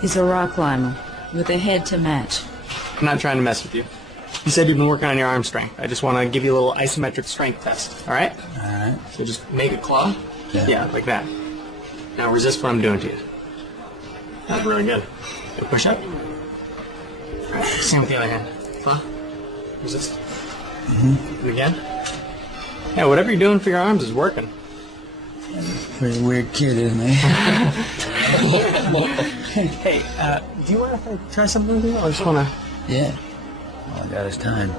He's a rock climber with a head to match. I'm not trying to mess with you. You said you've been working on your arm strength. I just want to give you a little isometric strength test, all right? All right. So just make it claw. Yeah. Like that. Now resist what I'm doing to you. That's really good. Good push up. All right, same with the other hand. Claw. Resist. And again. Yeah, whatever you're doing for your arms is working. Pretty weird kid, isn't he? Hey, do you want to try something with you? I just want to... Yeah. All I got is time.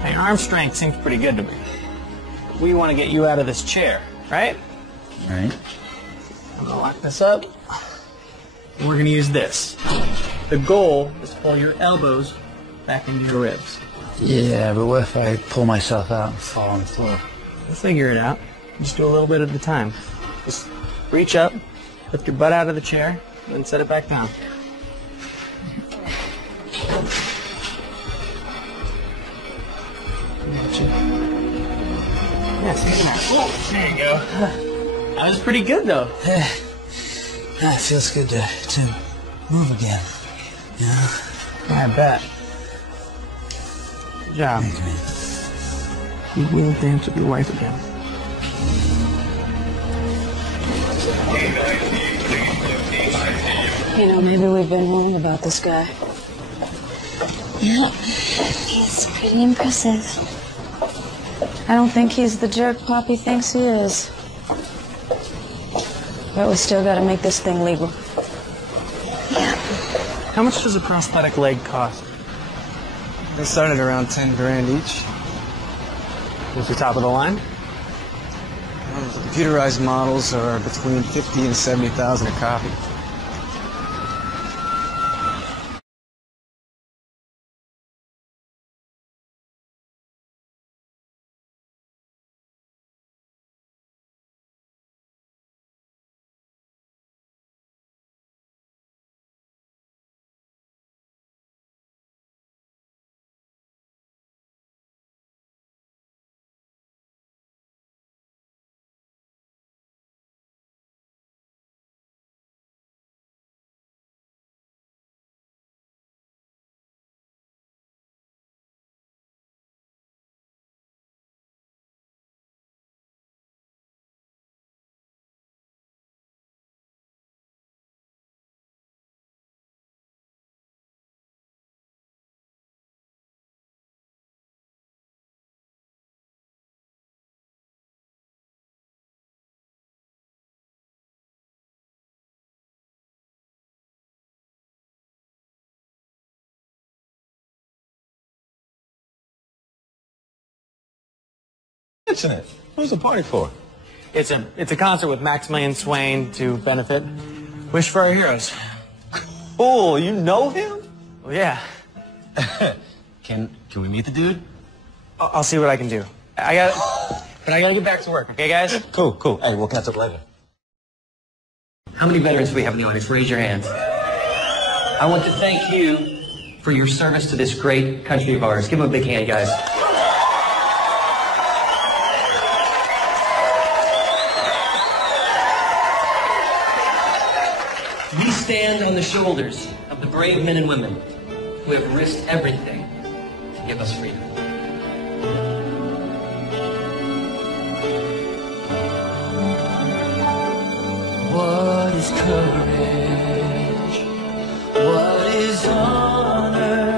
Hey, arm strength seems pretty good to me. We want to get you out of this chair, right? Right. I'm going to lock this up. And we're going to use this. The goal is to pull your elbows back into your ribs. Yeah, but what if I pull myself out and fall on the floor? We'll figure it out. Just do a little bit at a time. Just reach up, lift your butt out of the chair, and set it back down. Yes, there you go. That was pretty good, though. It feels good to move again. You know? Yeah, I bet. Good job. You will dance with your wife again. You know, maybe we've been wrong about this guy. Yeah, he's pretty impressive. I don't think he's the jerk Poppy thinks he is. But we still gotta make this thing legal. How much does a prosthetic leg cost? They start at around 10 grand each. What's the top of the line? The computerized models are between 50 and 70,000 a copy. mention it. Who's the party for? It's a concert with Maximilian Swain to benefit Wish for Our Heroes. Cool, you know him? Well, yeah. Can we meet the dude? I'll see what I can do. But I gotta get back to work, okay, guys? Cool. Hey, we'll catch up later. How many veterans do we have in the audience? Raise your hands. I want to thank you for your service to this great country of ours. Give them a big hand, guys. We stand on the shoulders of the brave men and women who have risked everything to give us freedom. What is courage? What is honor?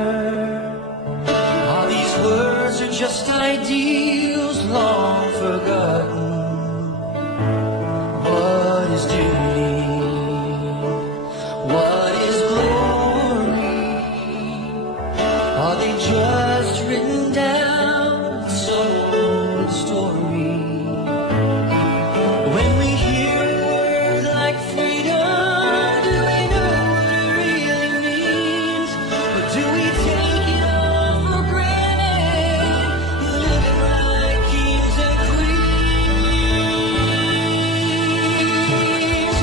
All these words are just ideals long forgotten. What is duty? What is glory? Are they just written down, soul story? When we hear words like freedom, do we know what it really means? Or do we take it all for granted, living like kings and queens?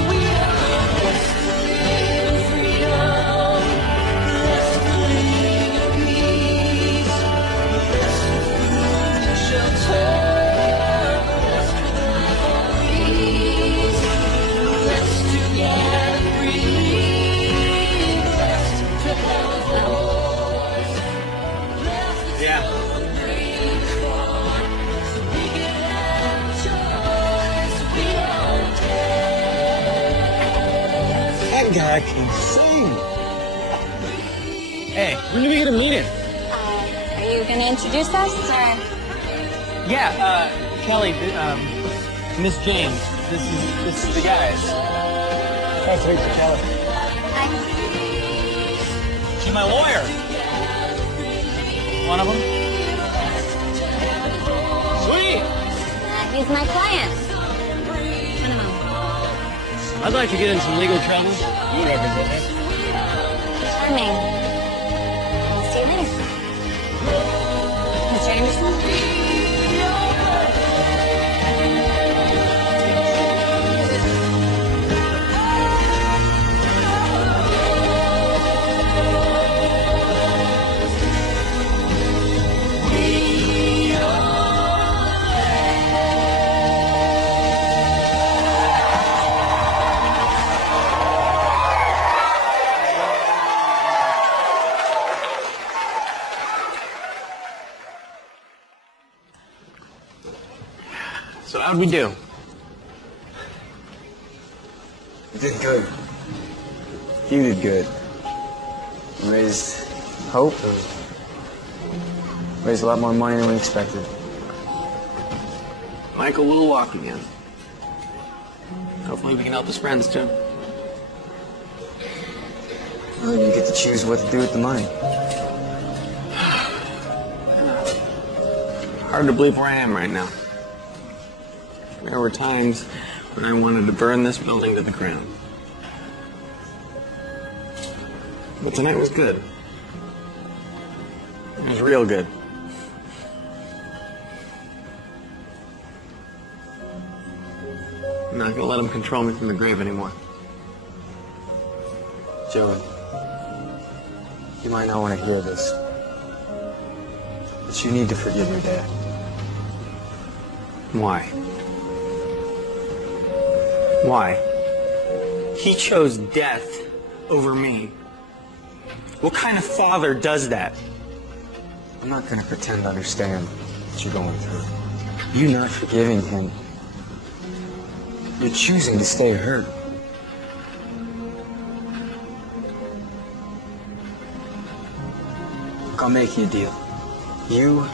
We are blessed to live in freedom, blessed to live in peace, blessed with food and shelter, blessed with life on wheels, blessed to get free, blessed to have a voice, blessed to Yeah. celebrate for, so we can have choice, we don't test. That guy can sing. Hey, when do we get a meeting? Are you going to introduce us, or? Yeah, Kelly, Miss James, this is the guys. Nice to meet you, Kelly. She's my lawyer. One of them? Sweet! He's my client. I'd like to get in some legal trouble. You represent it. Charming. I'll see you later. Mr. Anderson? So how'd we do? You did good. You did good. You raised hope. Raised a lot more money than we expected. Michael will walk again. Hopefully we can help his friends too. Well, you get to choose what to do with the money. Hard to believe where I am right now. There were times when I wanted to burn this building to the ground. But tonight was good. It was real good. I'm not gonna let him control me from the grave anymore. Joey, you might not want to hear this, but you need to forgive your dad. Why? Why? He chose death over me. What kind of father does that? I'm not going to pretend to understand what you're going through. You not forgiving him, you're choosing to stay hurt. Look, I'll make you a deal. You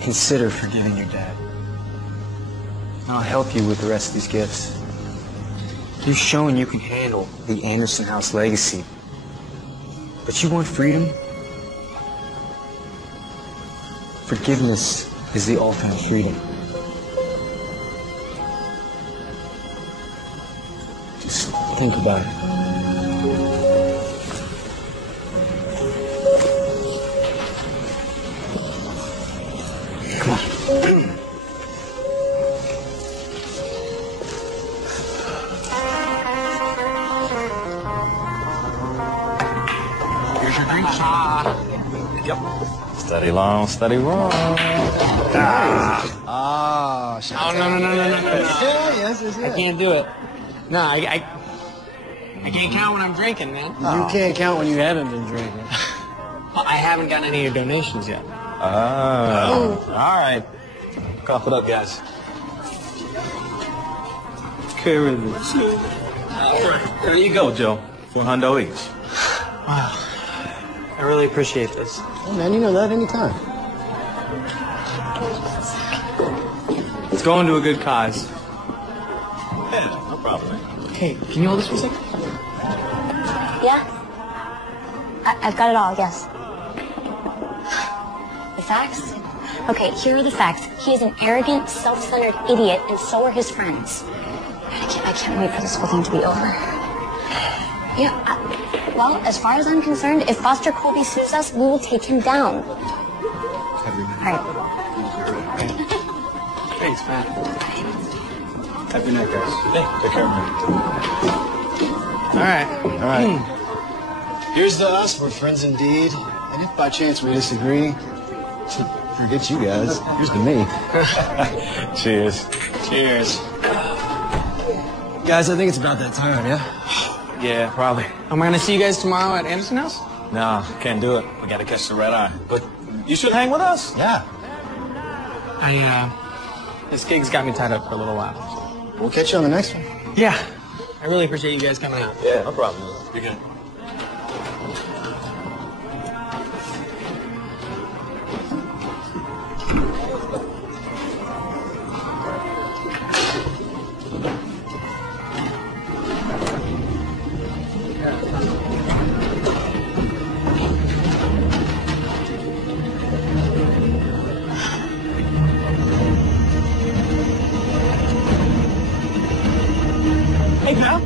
consider forgiving your dad. And I'll help you with the rest of these gifts. You've shown you can handle the Anderson House legacy. But you want freedom? Forgiveness is the ultimate freedom. think about it. Come on. Here's your drink. Yep. Steady long, steady roll. Oh, no. Yes, I can't do it. No, I can't count when I'm drinking, man. You can't count when you haven't been drinking. Well, I haven't gotten any of your donations yet. Oh. All right. Cough it up, guys. All right. There you go, Joe. $400 each. Wow. I really appreciate this. Oh, man, you know that anytime. It's going to a good cause. Yeah, no problem. Hey, can you hold this for a second? Yeah? I've got it all, yes. The facts? Okay, here are the facts. He is an arrogant, self-centered idiot, and so are his friends. I can't wait for this whole thing to be over. Yeah, well, as far as I'm concerned, if Foster Colby sues us, we will take him down. All right. Thanks, man. Happy night, guys. Hey, take care, man. All right. Here's to us. We're friends indeed. And if by chance we disagree, forget you guys. Here's to me. Cheers. Cheers. Guys, I think it's about that time, yeah? Yeah, probably. Am I going to see you guys tomorrow at Anderson House? No, can't do it. We gotta catch the red eye. But you should hang with us. Yeah. This gig's got me tied up for a little while. We'll catch you on the next one. Yeah. I really appreciate you guys coming out. Yeah, no problem. You're good. Hey, pal.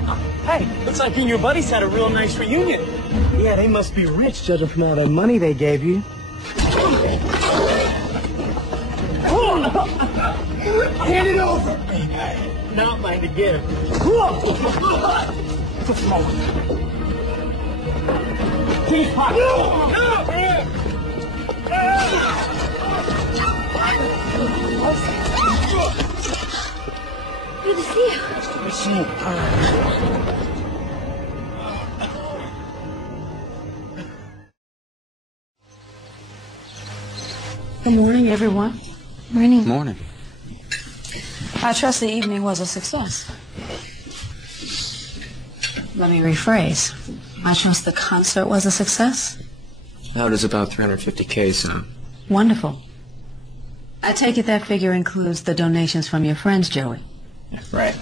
Hey, looks like you and your buddies had a real nice reunion. Yeah, they must be rich, judging from all the money they gave you. Hand it over! Not mine to give. Keep Good to see you. Good to see you. Good morning, everyone. Morning. Morning. I trust the evening was a success. Let me rephrase. I trust the concert was a success. How does about 350K sound? Wonderful. I take it that figure includes the donations from your friends, Joey. Right.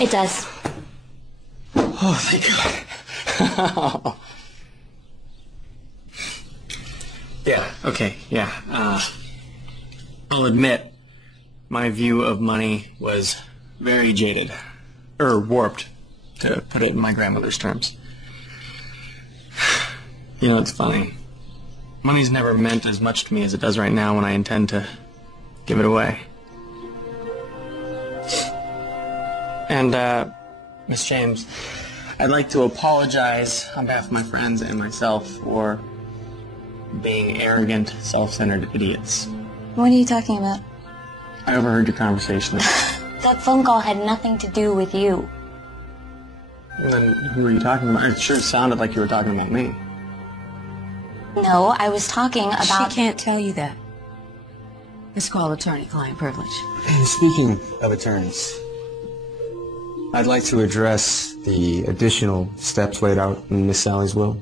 It does. Oh, thank God. Yeah, okay, yeah. I'll admit, my view of money was very jaded. Or warped, to put it in my grandmother's terms. You know, it's funny. Money's never meant as much to me as it does right now when I intend to give it away. And, Miss James, I'd like to apologize on behalf of my friends and myself for being arrogant, self-centered idiots. What are you talking about? I overheard your conversation. That phone call had nothing to do with you. And then who were you talking about? It sure sounded like you were talking about me. No, I was talking about... She can't tell you that. It's called attorney-client privilege. And speaking of attorneys, I'd like to address the additional steps laid out in Miss Sally's will.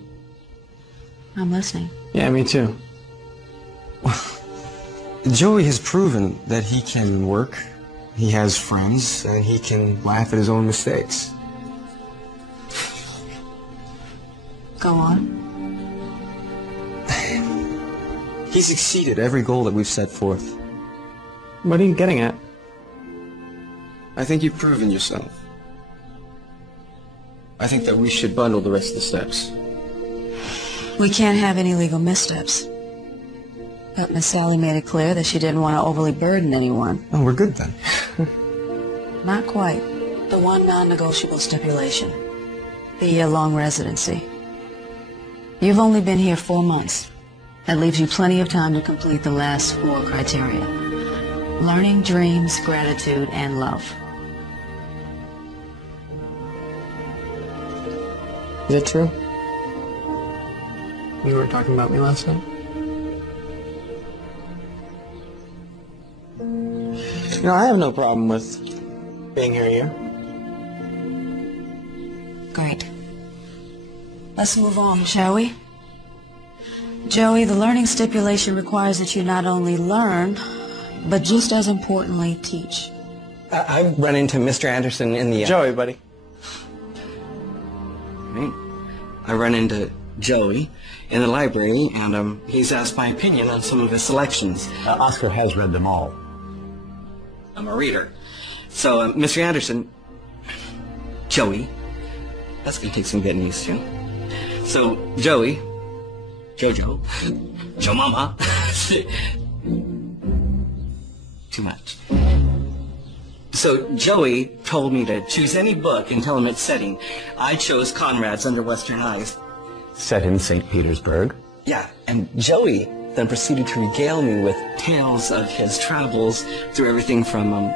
I'm listening. Yeah, me too. Joey has proven that he can work, he has friends, and he can laugh at his own mistakes. Go on. He's exceeded every goal that we've set forth. What are you getting at? I think you've proven yourself. I think that we should bundle the rest of the steps. We can't have any legal missteps. But Miss Sally made it clear that she didn't want to overly burden anyone. Oh, we're good then. Not quite. The one non-negotiable stipulation. The year-long residency. You've only been here 4 months. That leaves you plenty of time to complete the last 4 criteria. Learning, dreams, gratitude, and love. Is it true? You were talking about me last night? You know, I have no problem with being here a year. Great. Let's move on, shall we? Joey, the learning stipulation requires that you not only learn, but just as importantly, teach. I run into Mr. Anderson in the... Joey, buddy. Right. I run into Joey in the library, and he's asked my opinion on some of his selections. Oscar has read them all. I'm a reader. So, Mr. Anderson, Joey, that's going to take some getting used to. So, Joey, Jojo, Joe Mama, too much. So, Joey told me to choose any book and tell him its setting. I chose Conrad's Under Western Eyes. Set in St. Petersburg. Yeah, and Joey then proceeded to regale me with tales of his travels through everything from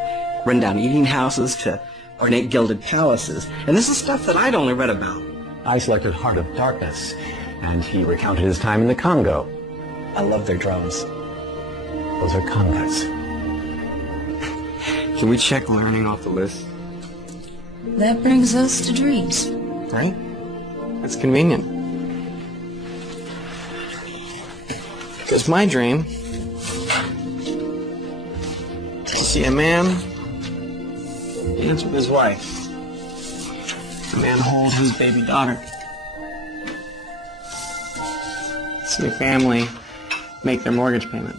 rundown eating houses to ornate gilded palaces. And this is stuff that I'd only read about. I selected Heart of Darkness, and he recounted his time in the Congo. I love their drums. Those are congas. Can we check learning off the list? That brings us to dreams. Right? That's convenient. Because my dream is to see a man dance with his wife. A man hold his baby daughter. See a family make their mortgage payment.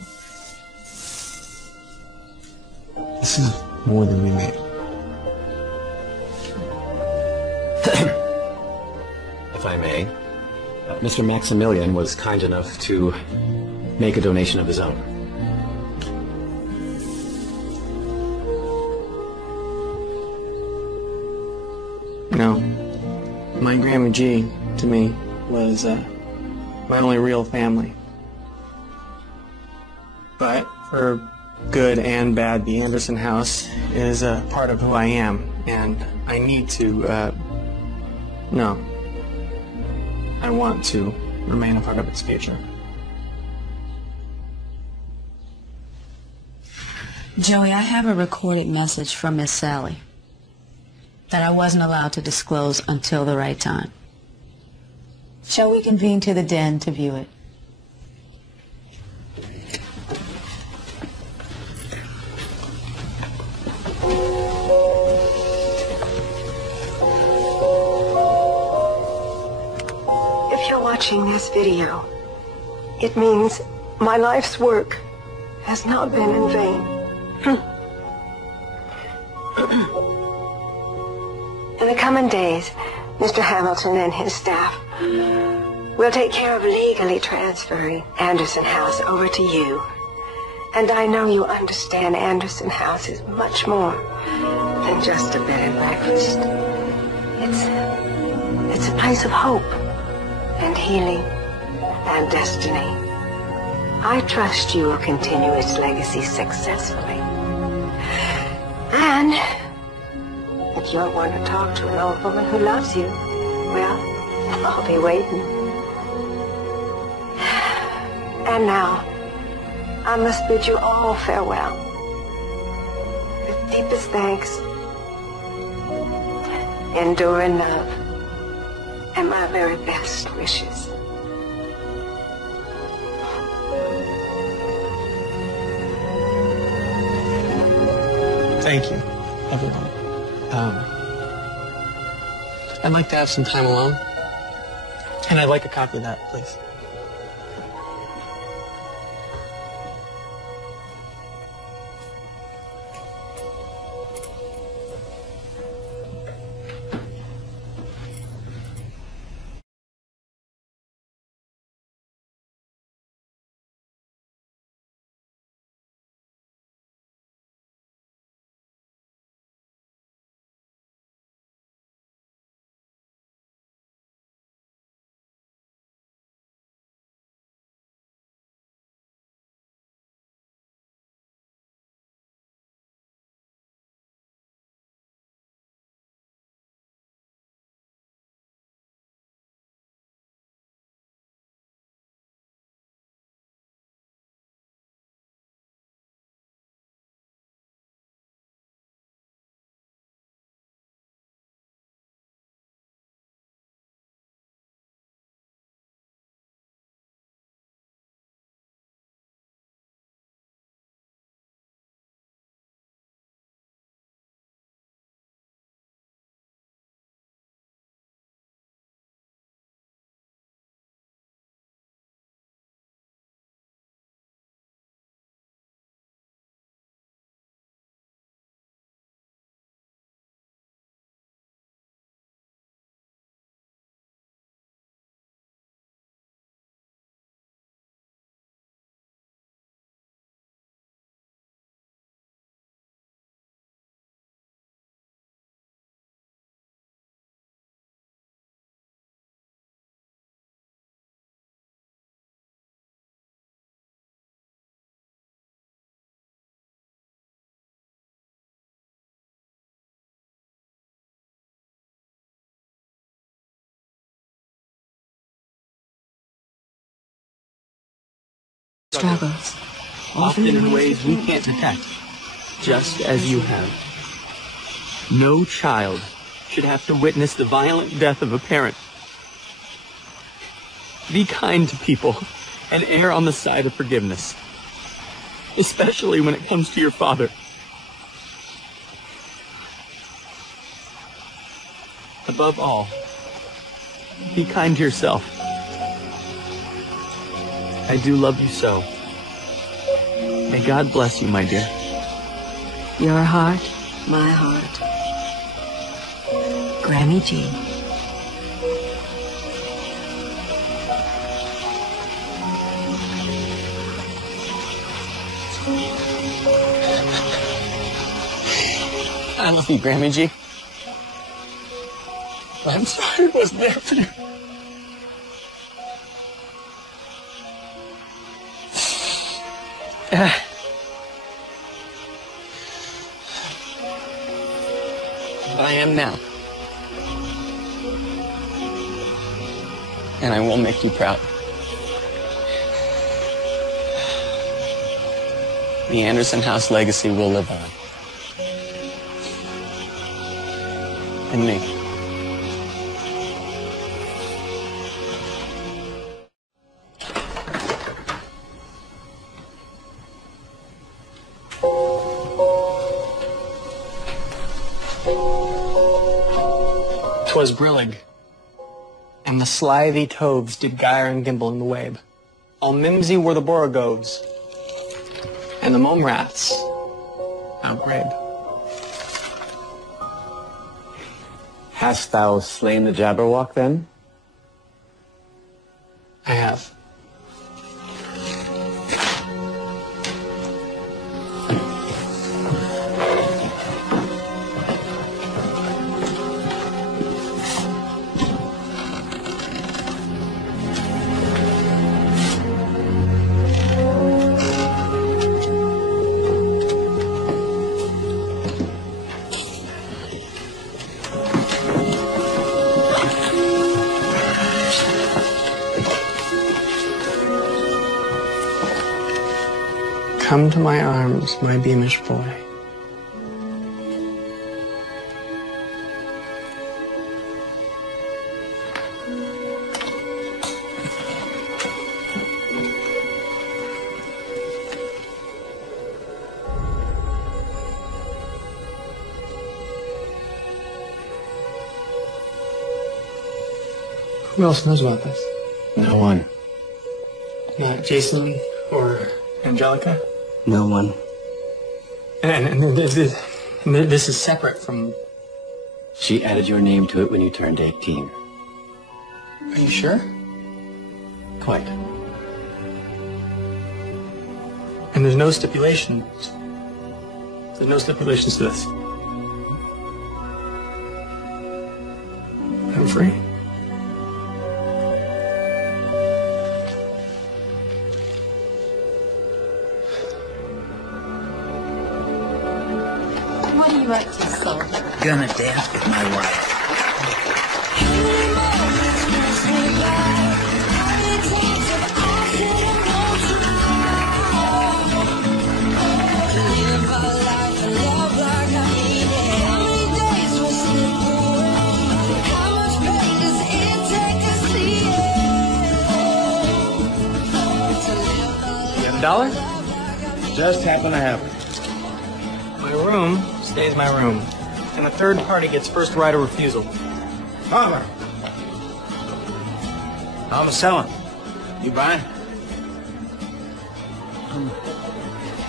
This is more than we made. If I may, Mr. Maximilian was kind enough to make a donation of his own. No. My Grandma G, to me, was my only real family. But for good and bad, the Anderson house is a part of who I am, and I need to, no. I want to remain a part of its future. Joey, I have a recorded message from Miss Sally that I wasn't allowed to disclose until the right time. Shall we convene to the den to view it? If you're watching this video, it means my life's work has not been in vain. In the coming days, Mr. Hamilton and his staff will take care of legally transferring Anderson House over to you. And I know you understand Anderson House is much more than just a bed and breakfast. It's a place of hope and healing and destiny. I trust you will continue its legacy successfully. And if you want to talk to an old woman who loves you, well, I'll be waiting. And now, I must bid you all farewell. With deepest thanks, enduring love, and my very best wishes. Thank you, everyone. I'd like to have some time alone, and I'd like a copy of that, please. struggles. Often in ways we can't detect, just as you have. No child should have to witness the violent death of a parent. Be kind to people and err on the side of forgiveness, especially when it comes to your father. Above all, be kind to yourself. I do love you so. May God bless you, my dear. Your heart, my heart. Grammy G. I love you, Grammy G. I'm sorry I wasn't there for you. But I am now. And I will make you proud. The Anderson House legacy will live on. And me. "'Twas brillig, and the slithy toves did gyre and gimble in the wabe. All mimsy were the borogoves, and the mome rats outgrabe. Hast thou slain the Jabberwock, then? I have. Come to my arms, my beamish boy. Who else knows about this? No one. Not Jason or Angelica? No one. And this is separate from... She added your name to it when you turned 18. Are you sure? Quite. And there's no stipulations. There's no stipulations to this. I'm free. What do you like to sell? Gonna dance with my wife. You have $1? Just happen to have it. My room stays my room. And a third party gets first right of refusal. Palmer. I'm selling. You buying?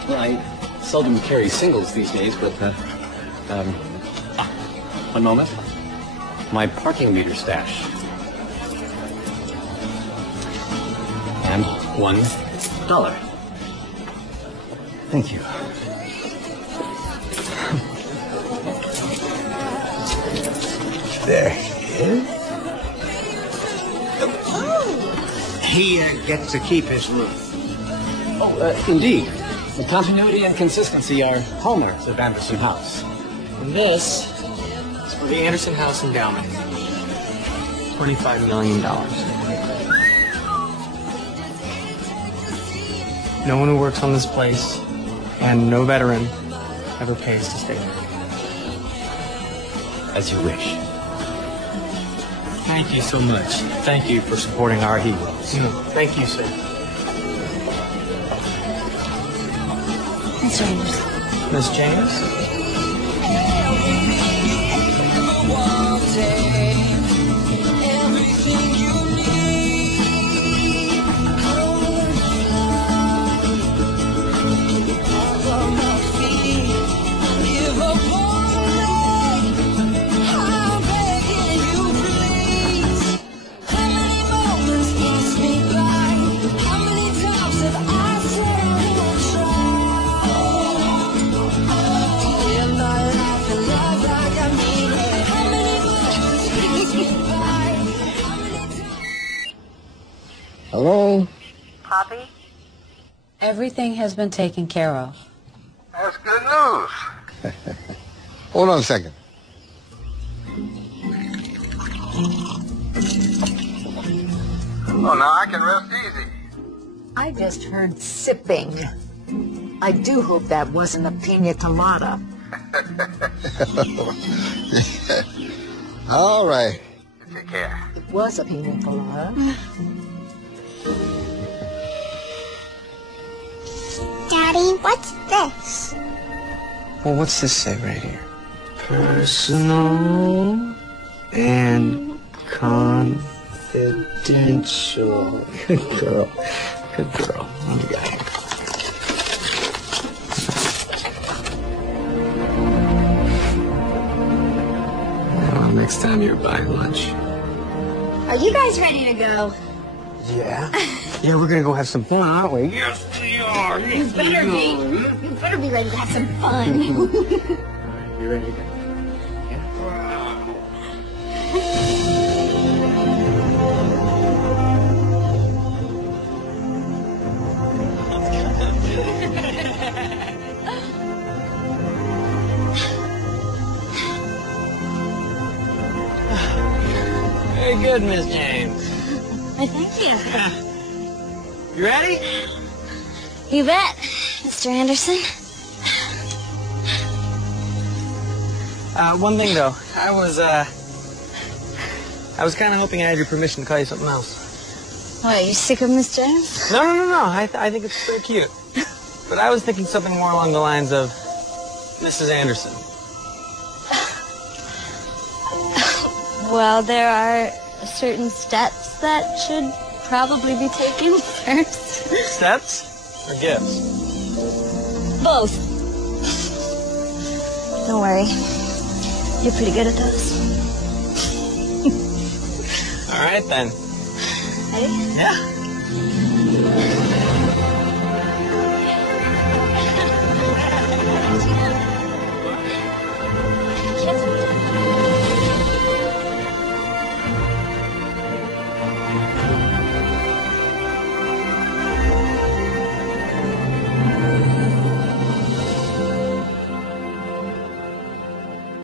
Well, I seldom carry singles these days, but, one moment. My parking meter stash. And $1. Thank you. There he is. He gets to keep his room. Oh, indeed. The continuity and consistency are hallmarks of Anderson House. And this is for the Anderson House Endowment. $25 million. no one who works on this place and no veteran ever pays to stay there. As you wish. Thank you so much. Thank you for supporting our heroes. Thank you, sir. Mr. Anderson. Miss James? Hello? Poppy? Everything has been taken care of. That's good news. Hold on a second. Oh, now I can rest easy. I just heard sipping. I do hope that wasn't a pina colada. All right. Take care. It was a pina colada. Daddy, what's this? Well, what's this say right here? Personal and confidential. Good girl. Good girl. What do you got here? Well, next time you're buying lunch. Are you guys ready to go? Yeah? Yeah, we're gonna go have some fun, aren't we? Yes, we are. You better be. You better be ready to have some fun. You ready to go? Very good, Miss James. Why, thank you. You ready? You bet, Mr. Anderson. One thing though, I was kind of hoping I had your permission to call you something else. What, are you sick of Miss James? No. I think it's pretty cute. But I was thinking something more along the lines of Mrs. Anderson. Well, there are certain steps that should probably be taken first. Steps or gifts? Both. Don't worry. You're pretty good at those. All right, then. Ready? Yeah.